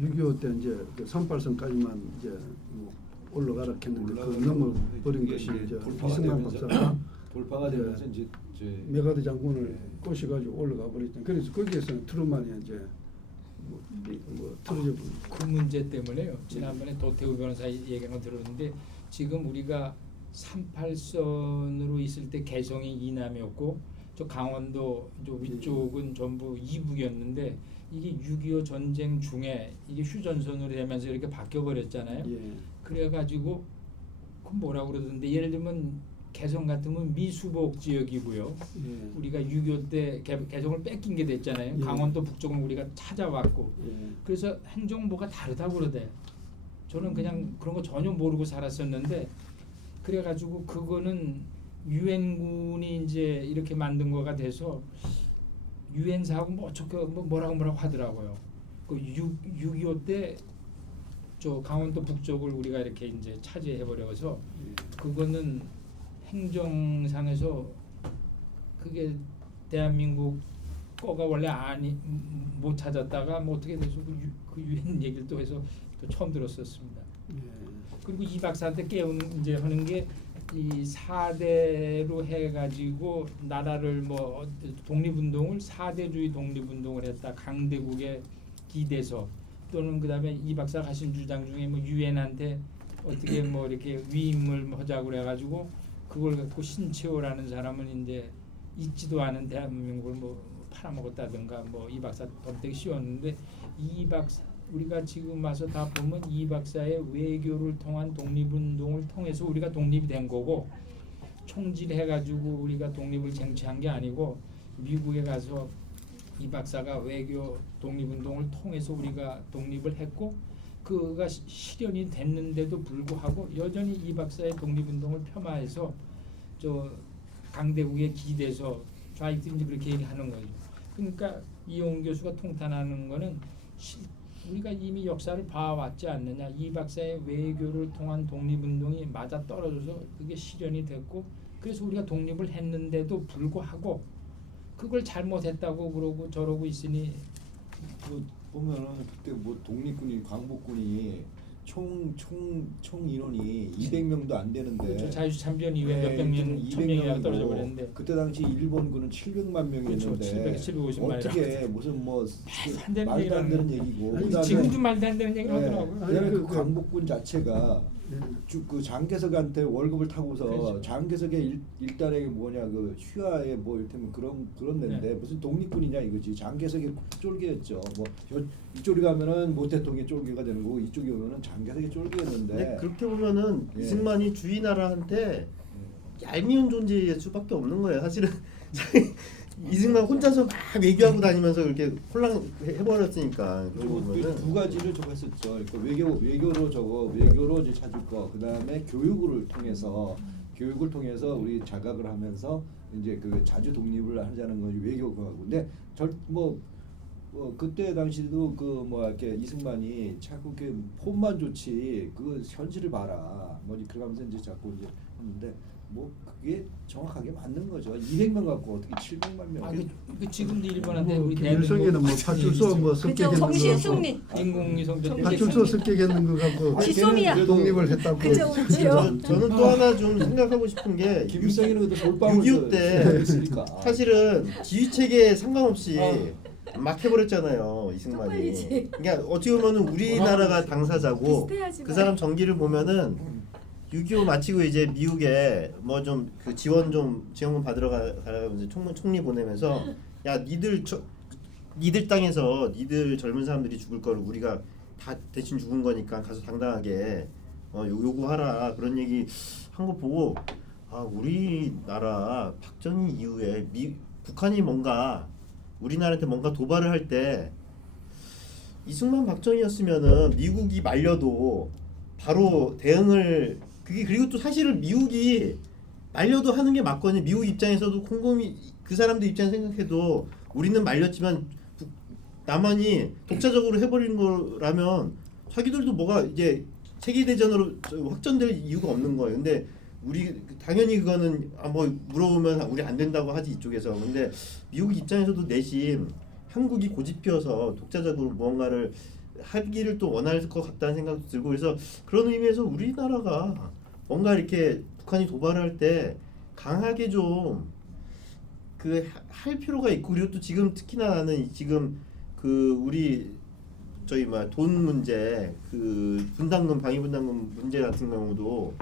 6.25 때 이제 그 38선까지만 이제 뭐 올라가라 했는데 그 넘어 버린 것이 이제 이승만 박사가 돌파가 되면서 이제 메가드 장군을 꼬셔가지고 올라가 버렸잖아요. 그래서 거기에서는 트루만이 이제 뭐 틀어져 버린. 그 문제 때문에요. 지난번에 도태우 변호사 얘기한 거 들었는데 지금 우리가 38선으로 있을 때 개성이 이남이었고 저 강원도 저 위쪽은 전부 이북이었는데 이게 6.25 전쟁 중에 이게 휴전선으로 되면서 이렇게 바뀌어 버렸잖아요. 예. 그래가지고 그 뭐라고 그러던데 예를 들면 개성 같으면 미수복 지역이고요. 예. 우리가 6.25 때 개성을 뺏긴 게 됐잖아요. 예. 강원도 북쪽은 우리가 찾아왔고 예. 그래서 행정부가 다르다고 그러대요. 저는 그냥 그런 거 전혀 모르고 살았었는데 그래가지고 그거는 유엔군이 이제 이렇게 만든 거가 돼서 유엔사하고 뭐 어떻게 뭐라고 하더라고요. 그 6.25 때 저 강원도 북쪽을 우리가 이렇게 이제 차지해 버려서 그거는 행정상에서 그게 대한민국 거가 원래 못 찾았다가 뭐 어떻게 돼서 그 유엔 얘기를 또 해서 또 처음 들었었습니다. 예. 그리고 이 박사한테 깨우는 이제 하는 게 이 4대로 해가지고 나라를 뭐 독립운동을 4대주의 독립운동을 했다. 강대국에 기대서 또는 그다음에 이 박사 하신 주장 중에 뭐 유엔한테 어떻게 뭐 이렇게 위임을 하자고 그래가지고 그걸 갖고 신채호라는 사람은 이제 있지도 않은 대한민국을 뭐 팔아먹었다든가 뭐 이 박사 덤대기 씌웠는데 이 박사 우리가 지금 와서 다 보면 이 박사의 외교를 통한 독립운동을 통해서 우리가 독립이 된 거고 총질해가지고 우리가 독립을 쟁취한 게 아니고 미국에 가서 이 박사가 외교 독립운동을 통해서 우리가 독립을 했고 그가 실현이 됐는데도 불구하고 여전히 이 박사의 독립운동을 폄하해서 저 강대국에 기대서 좌익들이 그렇게 얘기하는 거죠. 그러니까 이용 교수가 통탄하는 거는 우리가 이미 역사를 봐왔지 않느냐. 이 박사의 외교를 통한 독립운동이 맞아 떨어져서 그게 실현이 됐고 그래서 우리가 독립을 했는데도 불구하고 그걸 잘못했다고 그러고 저러고 있으니 그 보면은 그때 뭐 독립군이 광복군이 총 인원이 200명도 안 되는데 그렇죠. 자유참전 이후에 네, 몇백 명, 1000명이나 떨어져 명이고 버렸는데 그때 당시 일본군은 700만 그렇죠. 명이었는데 750만 어떻게 무슨 뭐 안 되는 말도 안 되는 얘기라는 얘기고 아니, 그다음에 지금도 말도 안 되는 얘기를 하더라고요. 그다음에 그 그- 광복군 자체가 그 장개석한테 월급을 타고서 그렇죠. 장개석의 일단에 뭐냐 그 휴하에 뭐 이를테면 그런 데인데 무슨 독립군이냐 이거지. 장개석이 쫄개였죠. 뭐 이쪽이 가면은 모 대통령이 쫄개가 되는 거고 이쪽이 오면은 장개석이 쫄개였는데. 근데 그렇게 보면은 예. 이승만이 주위 나라한테 얄미운 존재일 수밖에 없는 거예요. 사실은 이승만 혼자서 막 외교하고 다니면서 그렇게 혼란해버렸으니까. 그리고 그러고 보면은 두 가지를 저거 했었죠. 그러니까 외교로 이제 찾을 거. 그다음에 교육을 통해서 우리 자각을 하면서 이제 그 자주 독립을 하자는 것이 외교하고. 근데 그때 당시도 그 뭐 이렇게 이승만이 자꾸 그 폼만 좋지 그 현실을 봐라. 뭐 그러면서 이제 자꾸 이제 했는데 뭐 그게 정확하게 맞는 거죠. 200명 갖고 어떻게 700만 명. 아, 그 지금도 일본한테 뭐 우리 김일성이는 뭐 파출소 뭐 그죠. 습격했는 성신승리. 인공위성 파출소 습격했는 거 갖고 지소미아. 독립을 했다고. 그죠. 그죠. 저는 또 하나 좀 생각하고 싶은 게 김일성이는 그때 돌방울 6.25 때 했으니까. 사실은 지휘 체계에 상관없이 막 해버렸잖아요 이승만이. 쪽팔리지. 그러니까 어떻게 보면은 우리나라가 당사자고 비슷해야지 그 사람 전기를 보면은 6.25 마치고 이제 미국에 뭐 좀 그 지원금 받으러 가면서 총리 보내면서 야 니들 땅에서 니들 젊은 사람들이 죽을 거를 우리가 다 대신 죽은 거니까 가서 당당하게 요구하라 그런 얘기 한 거 보고 아 우리나라 박정희 이후에 북한이 뭔가 우리나라한테 뭔가 도발을 할 때 이승만 박정희였으면은 미국이 말려도 바로 대응을 그리고 또 사실은 미국이 말려도 하는 게 맞거든요. 미국 입장에서도 콩고미 그 사람들 입장에서 생각해도 우리는 말렸지만 남한이 독자적으로 해버린 거라면 자기들도 뭐가 이제 세계대전으로 확전될 이유가 없는 거예요. 근데 우리 당연히 그거는 뭐 물어보면 우리 안 된다고 하지 이쪽에서. 근데 미국 입장에서도 내심 한국이 고집피워서 독자적으로 무언가를 하기를 또 원할 것 같다는 생각도 들고 그래서 그런 의미에서 우리나라가 뭔가 이렇게 북한이 도발할 때 강하게 좀 그 할 필요가 있고 그리고 또 지금 특히나 나는 지금 그 우리 저희 돈 문제 그 분담금 방위분담금 문제 같은 경우도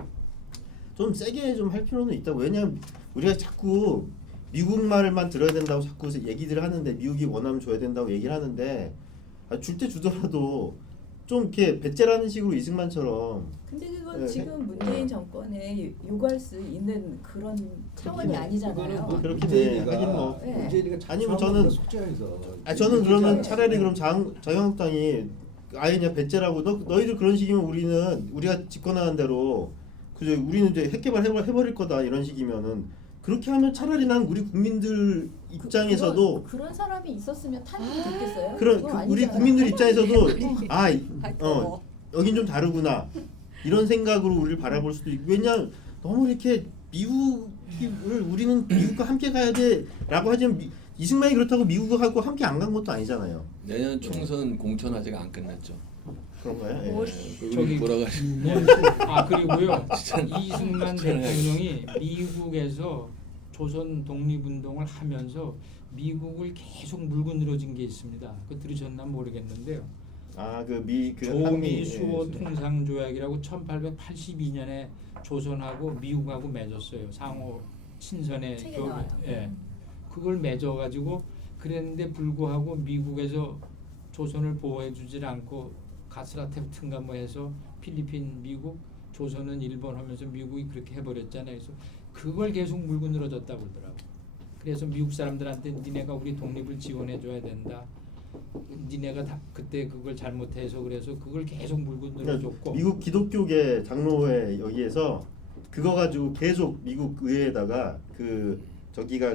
좀 세게 좀 할 필요는 있다고. 왜냐하면 우리가 자꾸 미국 말만 들어야 된다고 자꾸 얘기들 하는데 미국이 원하면 줘야 된다고 얘기를 하는데 줄 때 주더라도 좀 이렇게 배째라는 식으로 이승만처럼. 근데 그건 네. 지금 문재인 정권에 요구할 수 있는 그런 차원이 아니잖아요. 뭐 그렇긴 해. 문재인이가 하긴 뭐. 네. 문재인이가 아니면 저는 속죄해서. 저는 그러면 차라리 그럼 자유한국당이 아예 그냥 배째라고 너희들 그런 식이면 우리가 집권하는 대로 그죠 우리는 이제 핵개발 해버릴 거다 이런 식이면은 그렇게 하면 차라리 난 우리 국민들 입장에서도 그런 사람이 있었으면 탄핵이 됐겠어요? 그런 그건 우리 아니잖아요. 국민들 입장에서도 어. 여긴 좀 다르구나 이런 생각으로 우리를 바라볼 수도 있고 왜냐 너무 이렇게 우리는 미국과 함께 가야 돼라고 하지만 이승만이 그렇다고 미국하고 함께 안 간 것도 아니잖아요. 내년 총선 공천 아직 안 끝났죠. 그런가요? 예. 올- 저기 뭐라고 그리고요 진짜 이승만 진짜 대통령이 미국에서 조선 독립운동을 하면서 미국을 계속 물고 늘어진 게 있습니다. 그 들으셨나 모르겠는데요. 조미 수호 통상조약이라고 1882년에 조선하고 미국하고 맺었어요. 상호 친선의 책에 교배. 나와요. 예. 그걸 맺어가지고 그랬는데 불구하고 미국에서 조선을 보호해주질 않고 가스라테프트인가 뭐 해서 필리핀 미국, 조선은 일본 하면서 미국이 그렇게 해버렸잖아요. 그래서 그걸 계속 물고 늘어졌다고 그러더라고. 그래서 미국 사람들한테 니네가 우리 독립을 지원해줘야 된다. 니네가 다 그때 그걸 잘못해서 그래서 그걸 계속 물고 늘어졌고. 미국 기독교계 장로회 여기에서 그거 가지고 계속 미국 의회에다가 저기가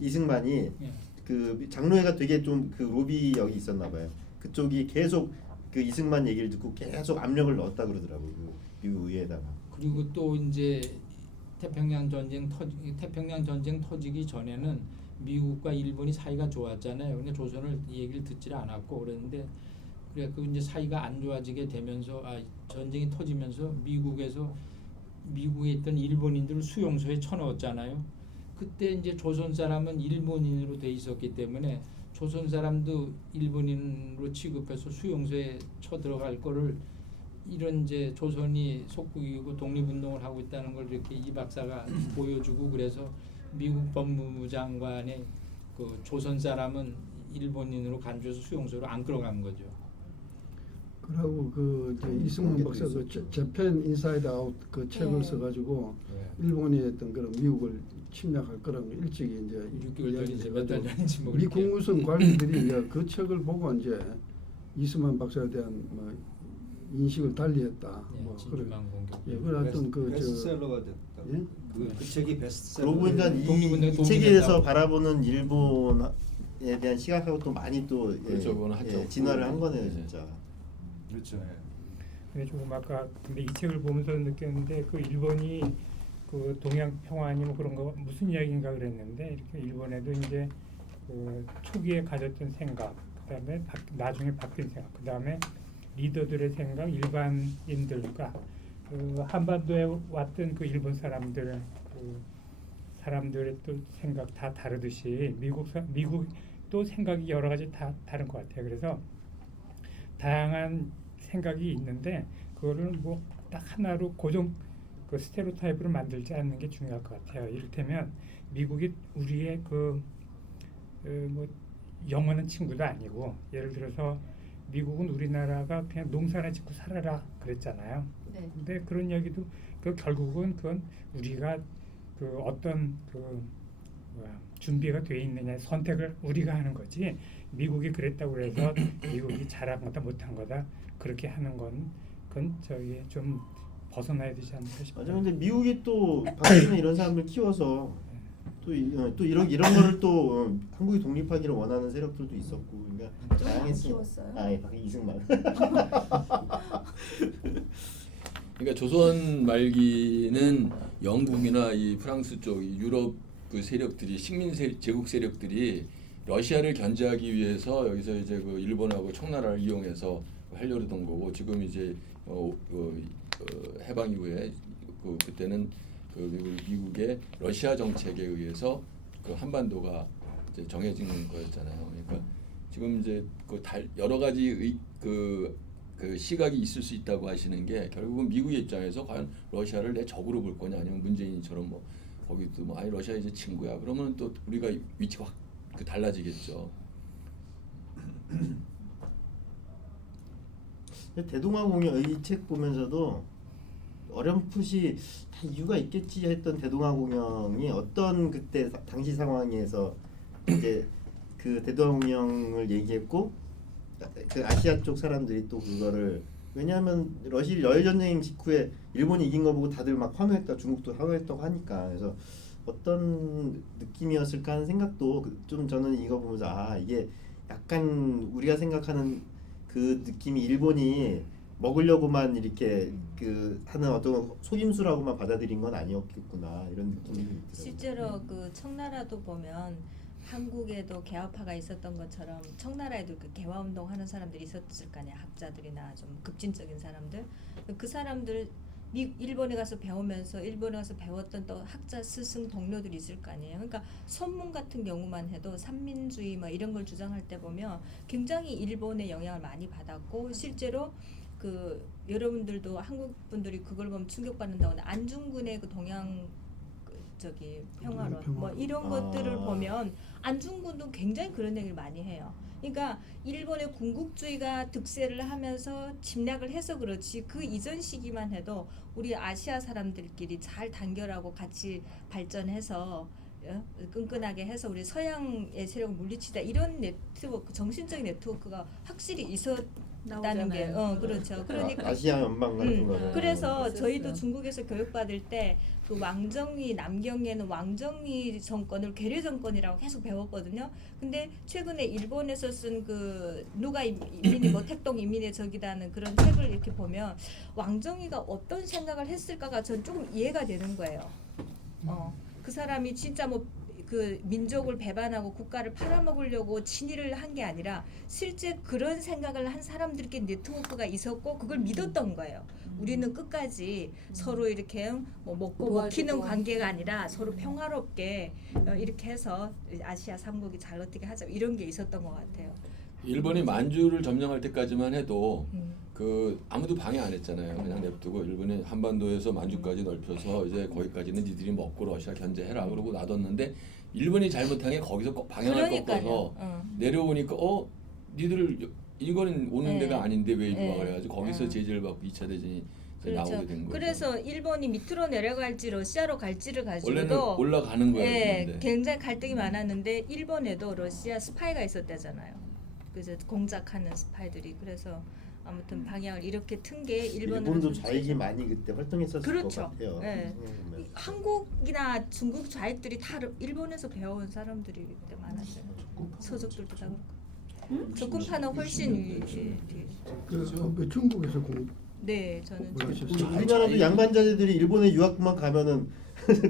이승만이 예. 그 장로회가 되게 좀 그 로비력이 있었나 봐요. 그쪽이 계속 그 이승만 얘기를 듣고 계속 압력을 넣었다 그러더라고요. 그 미국 의회에다가. 그리고 또 이제 태평양 전쟁 터지기 전에는 미국과 일본이 사이가 좋았잖아요. 근데 조선을 이 얘기를 듣질 않았고 그랬는데 그래 그 이제 사이가 안 좋아지게 되면서 전쟁이 터지면서 미국에 있던 일본인들을 수용소에 쳐넣었잖아요. 그때 이제 조선 사람은 일본인으로 돼 있었기 때문에 조선 사람도 일본인으로 취급해서 수용소에 쳐 들어갈 거를 이런 이제 조선이 속국이고 독립운동을 하고 있다는 걸 이렇게 이 박사가 보여주고 그래서 미국 법무부 장관의 그 조선 사람은 일본인으로 간주해서 수용소로 안 끌어간 거죠. 그리고 이승만 박사 그 재팬 인사이드 아웃 그 책을 네. 써가지고 네. 일본이 했던 그런 미국을 침략할 거라는 걸 일찍이 이제 6개월 전인지 몇 달 이야기해가지고 전인지 뭐 미 그렇게. 국무성 관리들이 이제 그 책을 보고 이제 이승만 박사에 대한 뭐 인식을 달리했다. 예, 뭐 그런 진주만 공격. 예, 그런 어떤 베스트셀러가 됐다. 예? 그 책이 베스트셀러. 그러고 보니까 독립운동에 이 도움이 책에서 된다고. 바라보는 일본에 대한 시각하고 또 많이 또 그렇죠, 그건 하죠. 진화를 한 거네요, 네. 진짜. 그렇죠. 예. 근데 조금 아까 근데 이 책을 보면서 느꼈는데 그 일본이 그 동양 평화니 뭐 그런 거 무슨 이야기인가 그랬는데 이렇게 일본에도 이제 그 초기에 가졌던 생각, 그다음에 나중에 바뀐 생각, 그다음에 리더들의 생각, 일반인들과 그 한반도에 왔던 그 일본 사람들 그 사람들의 또 생각 다 다르듯이 미국도 생각이 여러 가지 다 다른 것 같아요. 그래서 다양한 생각이 있는데 그거를 뭐 딱 하나로 고정 그 스테레오타입으로 만들지 않는 게 중요할 것 같아요. 이를테면 미국이 우리의 뭐 영원한 친구도 아니고 예를 들어서 미국은 우리나라가 그냥 농사나 짓고 살아라 그랬잖아요. 네. 근데 그런 이야기도 결국은 그건 우리가 그 어떤 준비가 돼 있느냐 선택을 우리가 하는 거지 미국이 그랬다고 해서 미국이 잘한 거다 못한 거다 그렇게 하는 그건 저기 좀 벗어나야 되지 않을까 싶어요. 맞아. 근데 미국이 또 박근혜 이런 사람들 키워서 또 이런 거를 또 한국이 독립하기를 원하는 세력들도 있었고, 그러니까 좀 안 다양했어요. 키웠어요? 이승만. 그러니까 조선 말기는 영국이나 이 프랑스 쪽 이 유럽 그 세력들이 제국 세력들이 러시아를 견제하기 위해서 여기서 이제 그 일본하고 청나라를 이용해서 하려던 거고 지금 이제 해방 이후에 그때는 그 미국의 러시아 정책에 의해서 그 한반도가 이제 정해진 거였잖아요. 그러니까 지금 이제 여러 가지 그 시각이 있을 수 있다고 하시는 게 결국은 미국의 입장에서 과연 러시아를 내 적으로 볼 거냐 아니면 문재인처럼 뭐 거기도 뭐 아니 러시아 이제 친구야 그러면 또 우리가 위치가 확 달라지겠죠. 대동아공영 이 책 보면서도 어렴풋이 다 이유가 있겠지 했던 대동아공영이 어떤 그때 당시 상황에서 이제 그 대동아공영을 얘기했고 그 아시아 쪽 사람들이 또 그거를 왜냐하면 러일 전쟁 직후에 일본이 이긴 거 보고 다들 막 환호했다 중국도 환호했다고 하니까 그래서 어떤 느낌이었을까 하는 생각도 좀 저는 이거 보면서 이게 약간 우리가 생각하는 그 느낌이 일본이 먹으려고만 이렇게 그 하는 어떤 속임수라고만 받아들인 건 아니었겠구나 이런 느낌이 들어요. 실제로 그 청나라도 보면 한국에도 개화파가 있었던 것처럼 청나라에도 그 개화운동 하는 사람들이 있었을 거 아니야. 학자들이나 좀 급진적인 사람들. 그 사람들 일본에 가서 배우면서 일본에 가서 배웠던 또 학자 스승 동료들이 있을 거 아니에요. 그러니까 선문 같은 경우만 해도 삼민주의 뭐 이런 걸 주장할 때 보면 굉장히 일본의 영향을 많이 받았고 실제로 그 여러분들도 한국 분들이 그걸 보면 충격받는다고 하는데 안중근의 그 동양 저기 평화론 뭐 이런 것들을 보면 안중근도 굉장히 그런 얘기를 많이 해요. 그러니까 일본의 군국주의가 득세를 하면서 침략을 해서 그렇지 그 이전 시기만 해도 우리 아시아 사람들끼리 잘 단결하고 같이 발전해서 끈끈하게 해서 우리 서양의 세력을 물리치자 이런 네트워크 정신적인 네트워크가 확실히 있었다는 게 그렇죠. 그러니까 아시아 연방 같은 거는 그래서 있었어요. 저희도 중국에서 교육받을 때 그 왕정위 남경에는 왕정위 정권을 괴뢰 정권이라고 계속 배웠거든요. 근데 최근에 일본에서 쓴 그 누가 인민이 뭐 택동 인민의 적이라는 그런 책을 이렇게 보면 왕정위가 어떤 생각을 했을까가 전 조금 이해가 되는 거예요. 그 사람이 진짜 뭐 그 민족을 배반하고 국가를 팔아먹으려고 친일을 한 게 아니라 실제 그런 생각을 한 사람들끼리 네트워크가 있었고 그걸 믿었던 거예요. 우리는 끝까지 서로 이렇게 뭐 먹고 먹히는 관계가 아니라 서로 평화롭게 이렇게 해서 아시아 삼국이 잘 어떻게 하자 이런 게 있었던 것 같아요. 일본이 만주를 점령할 때까지만 해도 그 아무도 방해 안 했잖아요. 그냥 냅두고 일본이 한반도에서 만주까지 넓혀서 이제 거기까지는 니들이 먹고 러시아 견제해라 그러고 놔뒀는데 일본이 잘못한 게 거기서 방향을 꺾어서 내려오니까 니들 이거는 오는 데가 아닌데 왜 이리 와 그래가지고 거기서 제재를 받고 2차 대전이 나오게 된 거죠. 그래서 일본이 밑으로 내려갈지 러시아로 갈지를 원래는 가지고도 올라가는 거였는데 굉장히 갈등이 많았는데 일본에도 러시아 스파이가 있었대잖아요. 그래서 공작하는 스파이들이 그래서 아무튼 방향을 이렇게 튼 게 일본도 좌익이 많이 그때 활동했었을 그렇죠. 것 같아요. 네. 한국이나 중국 좌익들이 다 일본에서 배워온 사람들이 그때 많았어요. 서적들도 다 그렇고. 적군파는 훨씬 위에. 그 중국에서 네, 저는 뭐 좀- 하셨어요? 우리나라도 양반자들이 일본에 유학만 가면은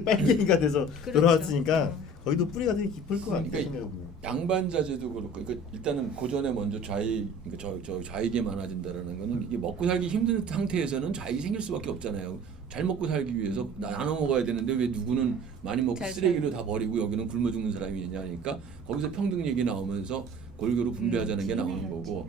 빨갱이가 돼서 그렇죠. 돌아왔으니까 거기도 뿌리가 되게 깊을 것 같아요. 그러니까 생각해보면. 양반자제도 그렇고 그러니까 일단은 고전에 먼저 좌익 그러니까 저 좌익이 많아진다라는 거는 이게 먹고 살기 힘든 상태에서는 좌익이 생길 수밖에 없잖아요. 잘 먹고 살기 위해서 나눠 먹어야 되는데 왜 누구는 많이 먹고 잘 쓰레기로 다 버리고 여기는 굶어 죽는 사람이 있냐니까 거기서 평등 얘기 나오면서 골고루 분배하자는 게 나오는 거고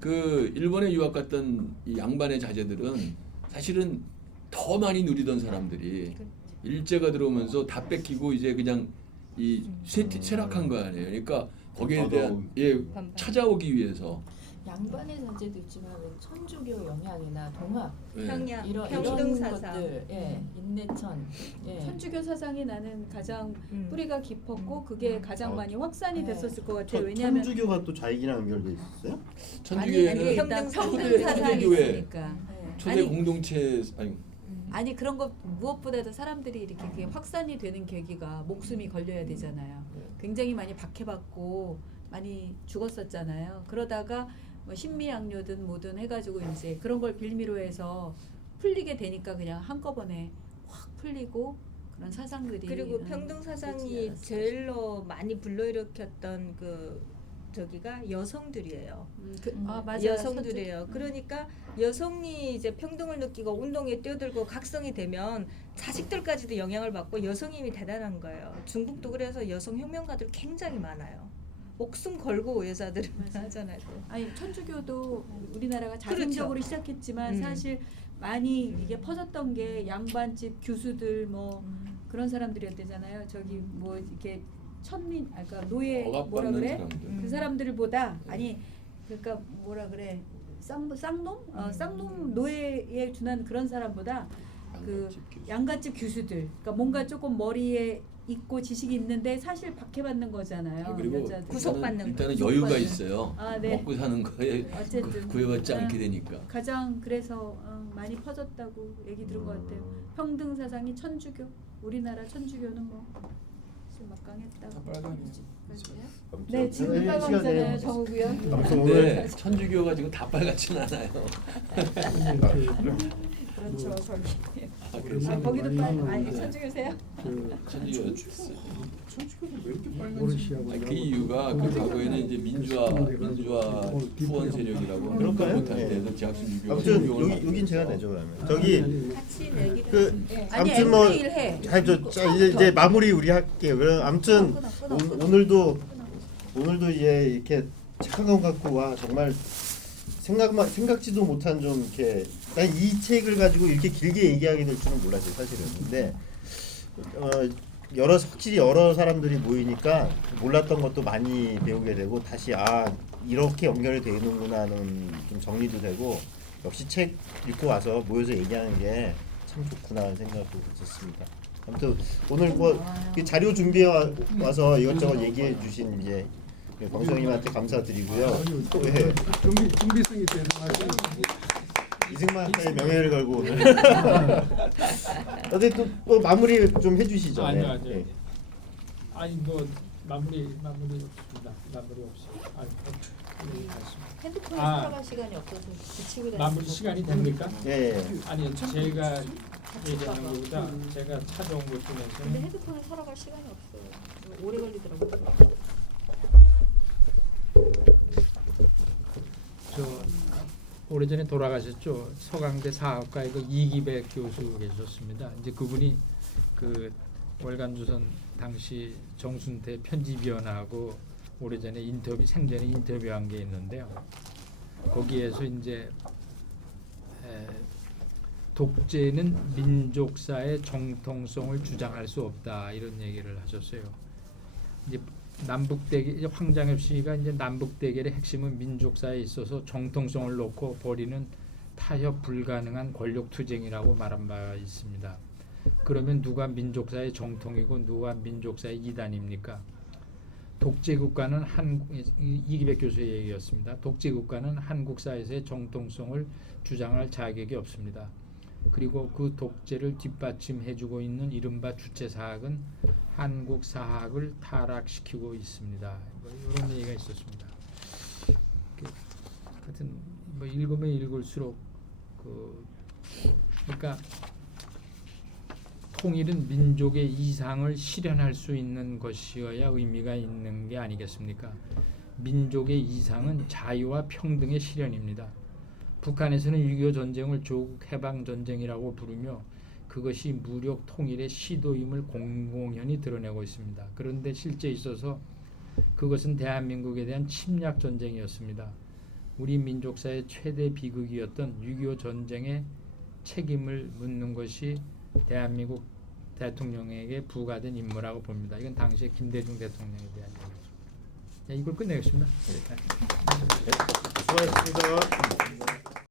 그 일본에 유학 갔던 이 양반의 자제들은 사실은 더 많이 누리던 사람들이 일제가 들어오면서 다 뺏기고 이제 그냥 이 쇠락한 거 아니에요. 그러니까 거기에 대한 찾아오기 위해서 양반의 자제도 있지만 왜 천주교 영향이나 동학 평양 이런 평등 사상 것들, 인내천, 천주교 사상이 나는 가장 뿌리가 깊었고 그게 가장 많이 확산이 네. 됐었을 것 같아요. 왜냐하면 천주교가 또 좌익이랑 연결돼 있었어요? 천주교에는 일단 평등 평등 사상이 사상이 있으니까. 있으니까. 초대 아니, 공동체 아니 그런 거 무엇보다도 사람들이 이렇게 그게 확산이 되는 계기가 목숨이 걸려야 되잖아요. 굉장히 많이 박해받고 많이 죽었었잖아요. 그러다가 뭐 신미양요든 뭐든 해가지고 이제 그런 걸 빌미로 해서 풀리게 되니까 그냥 한꺼번에 확 풀리고 그런 사상들이 그리고 평등 사상이 제일로 많이 불러일으켰던 그 저기가 여성들이에요. 맞아요. 여성들이에요. 그러니까 여성이 이제 평등을 느끼고 운동에 뛰어들고 각성이 되면 자식들까지도 영향을 받고 여성 힘이 대단한 거예요. 중국도 그래서 여성 혁명가들 굉장히 많아요. 목숨 걸고 여자들은 하잖아요. 또. 아니 천주교도 우리나라가 자생적으로 시작했지만 사실 많이 이게 퍼졌던 게 양반집 교수들 뭐 그런 사람들이었대잖아요. 저기 뭐 이렇게 천민 그러니까 노예 뭐라 억압받는 그래? 사람들. 그 사람들보다 아니 그러니까 뭐라 그래? 쌍놈? 쌍놈 노예에 준한 그런 사람보다 그 양갓집 교수들 그러니까 뭔가 조금 머리에 있고 지식이 있는데 사실 박해받는 거잖아요. 그리고 여자들. 구속받는 일단은 구속받는. 여유가 있어요. 아, 네. 먹고 사는 거에 어쨌든 구애받지 네. 않게 되니까. 가장 그래서 많이 퍼졌다고 얘기 들은 것 같아요. 평등 사상이 천주교, 우리나라 천주교는 뭐 좀 막강했다고. 다 빨강이에요. 아무튼 네, 지금 시간이 빨강이잖아요, 정우고요. 아무튼 오늘 근데 천주교가 지금 다 빨갛진 않아요. 그렇죠. 저기. 아, 그래서 아, 거기도 많이 빨리 나오는데 천주교세요? 그 천주교 천주교가 왜 이렇게 빨간지 모르시하고 그 이유가 그 과거에는 이제 민주화 후원 세력이라고 그럴까요? 못할 네. 때도 지학생 유교 아무튼 여긴 제가 내죠 그러면. 저기 같이 내기를. 그 예. 아무튼 뭐 N분의 1 해. 이제 마무리 우리 할게요. 그럼 아무튼 끊어. 오늘도 이제 이렇게 착한 것 같고 와 정말 생각지도 못한 좀 이렇게 난 이 책을 가지고 이렇게 길게 얘기하게 될 줄은 몰랐어요 사실은. 근데 확실히 여러 사람들이 모이니까 몰랐던 것도 많이 배우게 되고 다시 이렇게 연결이 되는구나 하는 좀 정리도 되고 역시 책 읽고 와서 모여서 얘기하는 게 참 좋구나 하는 생각도 있었습니다. 아무튼 오늘 뭐 이 자료 준비해 와서 이것저것 얘기해 주신 이제 광수님한테 감사드리고요. 네. 준비성이 대단하죠. 이승만한테 명예를 걸고 오늘 어제 또 마무리 좀 해주시죠. 아니요. 네. 아니 뭐 마무리 없습니다. 마무리 없어요. 핸드폰에 아. 살아갈 시간이 없어서 붙이고 다니는 마무리 시간이 됩니까? 예. 아니 제가 얘기하는 것보다 제가 찾아온 것 근데 중에서는 핸드폰에 살아갈 시간이 없어요. 오래 걸리더라고요. 저 오래전에 돌아가셨죠. 서강대 사학과의 그 이기백 교수 계셨습니다. 이제 그분이 그 월간조선 당시 정순태 편집위원하고 오래전에 생전에 인터뷰한 게 있는데요. 거기에서 이제 독재는 민족사의 정통성을 주장할 수 없다 이런 얘기를 하셨어요. 이제 남북대결 황장엽 씨가 이제 남북대결의 핵심은 민족사에 있어서 정통성을 놓고 벌이는 타협 불가능한 권력투쟁이라고 말한 바 있습니다. 그러면 누가 민족사의 정통이고 누가 민족사의 이단입니까? 독재국가는 이기백 교수의 얘기였습니다. 독재국가는 한국 사회에서의 정통성을 주장할 자격이 없습니다. 그리고 그 독재를 뒷받침해주고 있는 이른바 주체사학은 한국 사학을 타락시키고 있습니다. 이런 얘기가 있었습니다. 하여튼 뭐 읽으면 읽을수록 그러니까 통일은 민족의 이상을 실현할 수 있는 것이어야 의미가 있는 게 아니겠습니까? 민족의 이상은 자유와 평등의 실현입니다. 북한에서는 6.25 전쟁을 조국 해방 전쟁이라고 부르며 그것이 무력 통일의 시도임을 공공연히 드러내고 있습니다. 그런데 실제 있어서 그것은 대한민국에 대한 침략 전쟁이었습니다. 우리 민족사의 최대 비극이었던 6.25 전쟁의 책임을 묻는 것이 대한민국 대통령에게 부과된 임무라고 봅니다. 이건 당시에 김대중 대통령에 대한 얘기죠. 이걸 끝내겠습니다. 수고하셨습니다.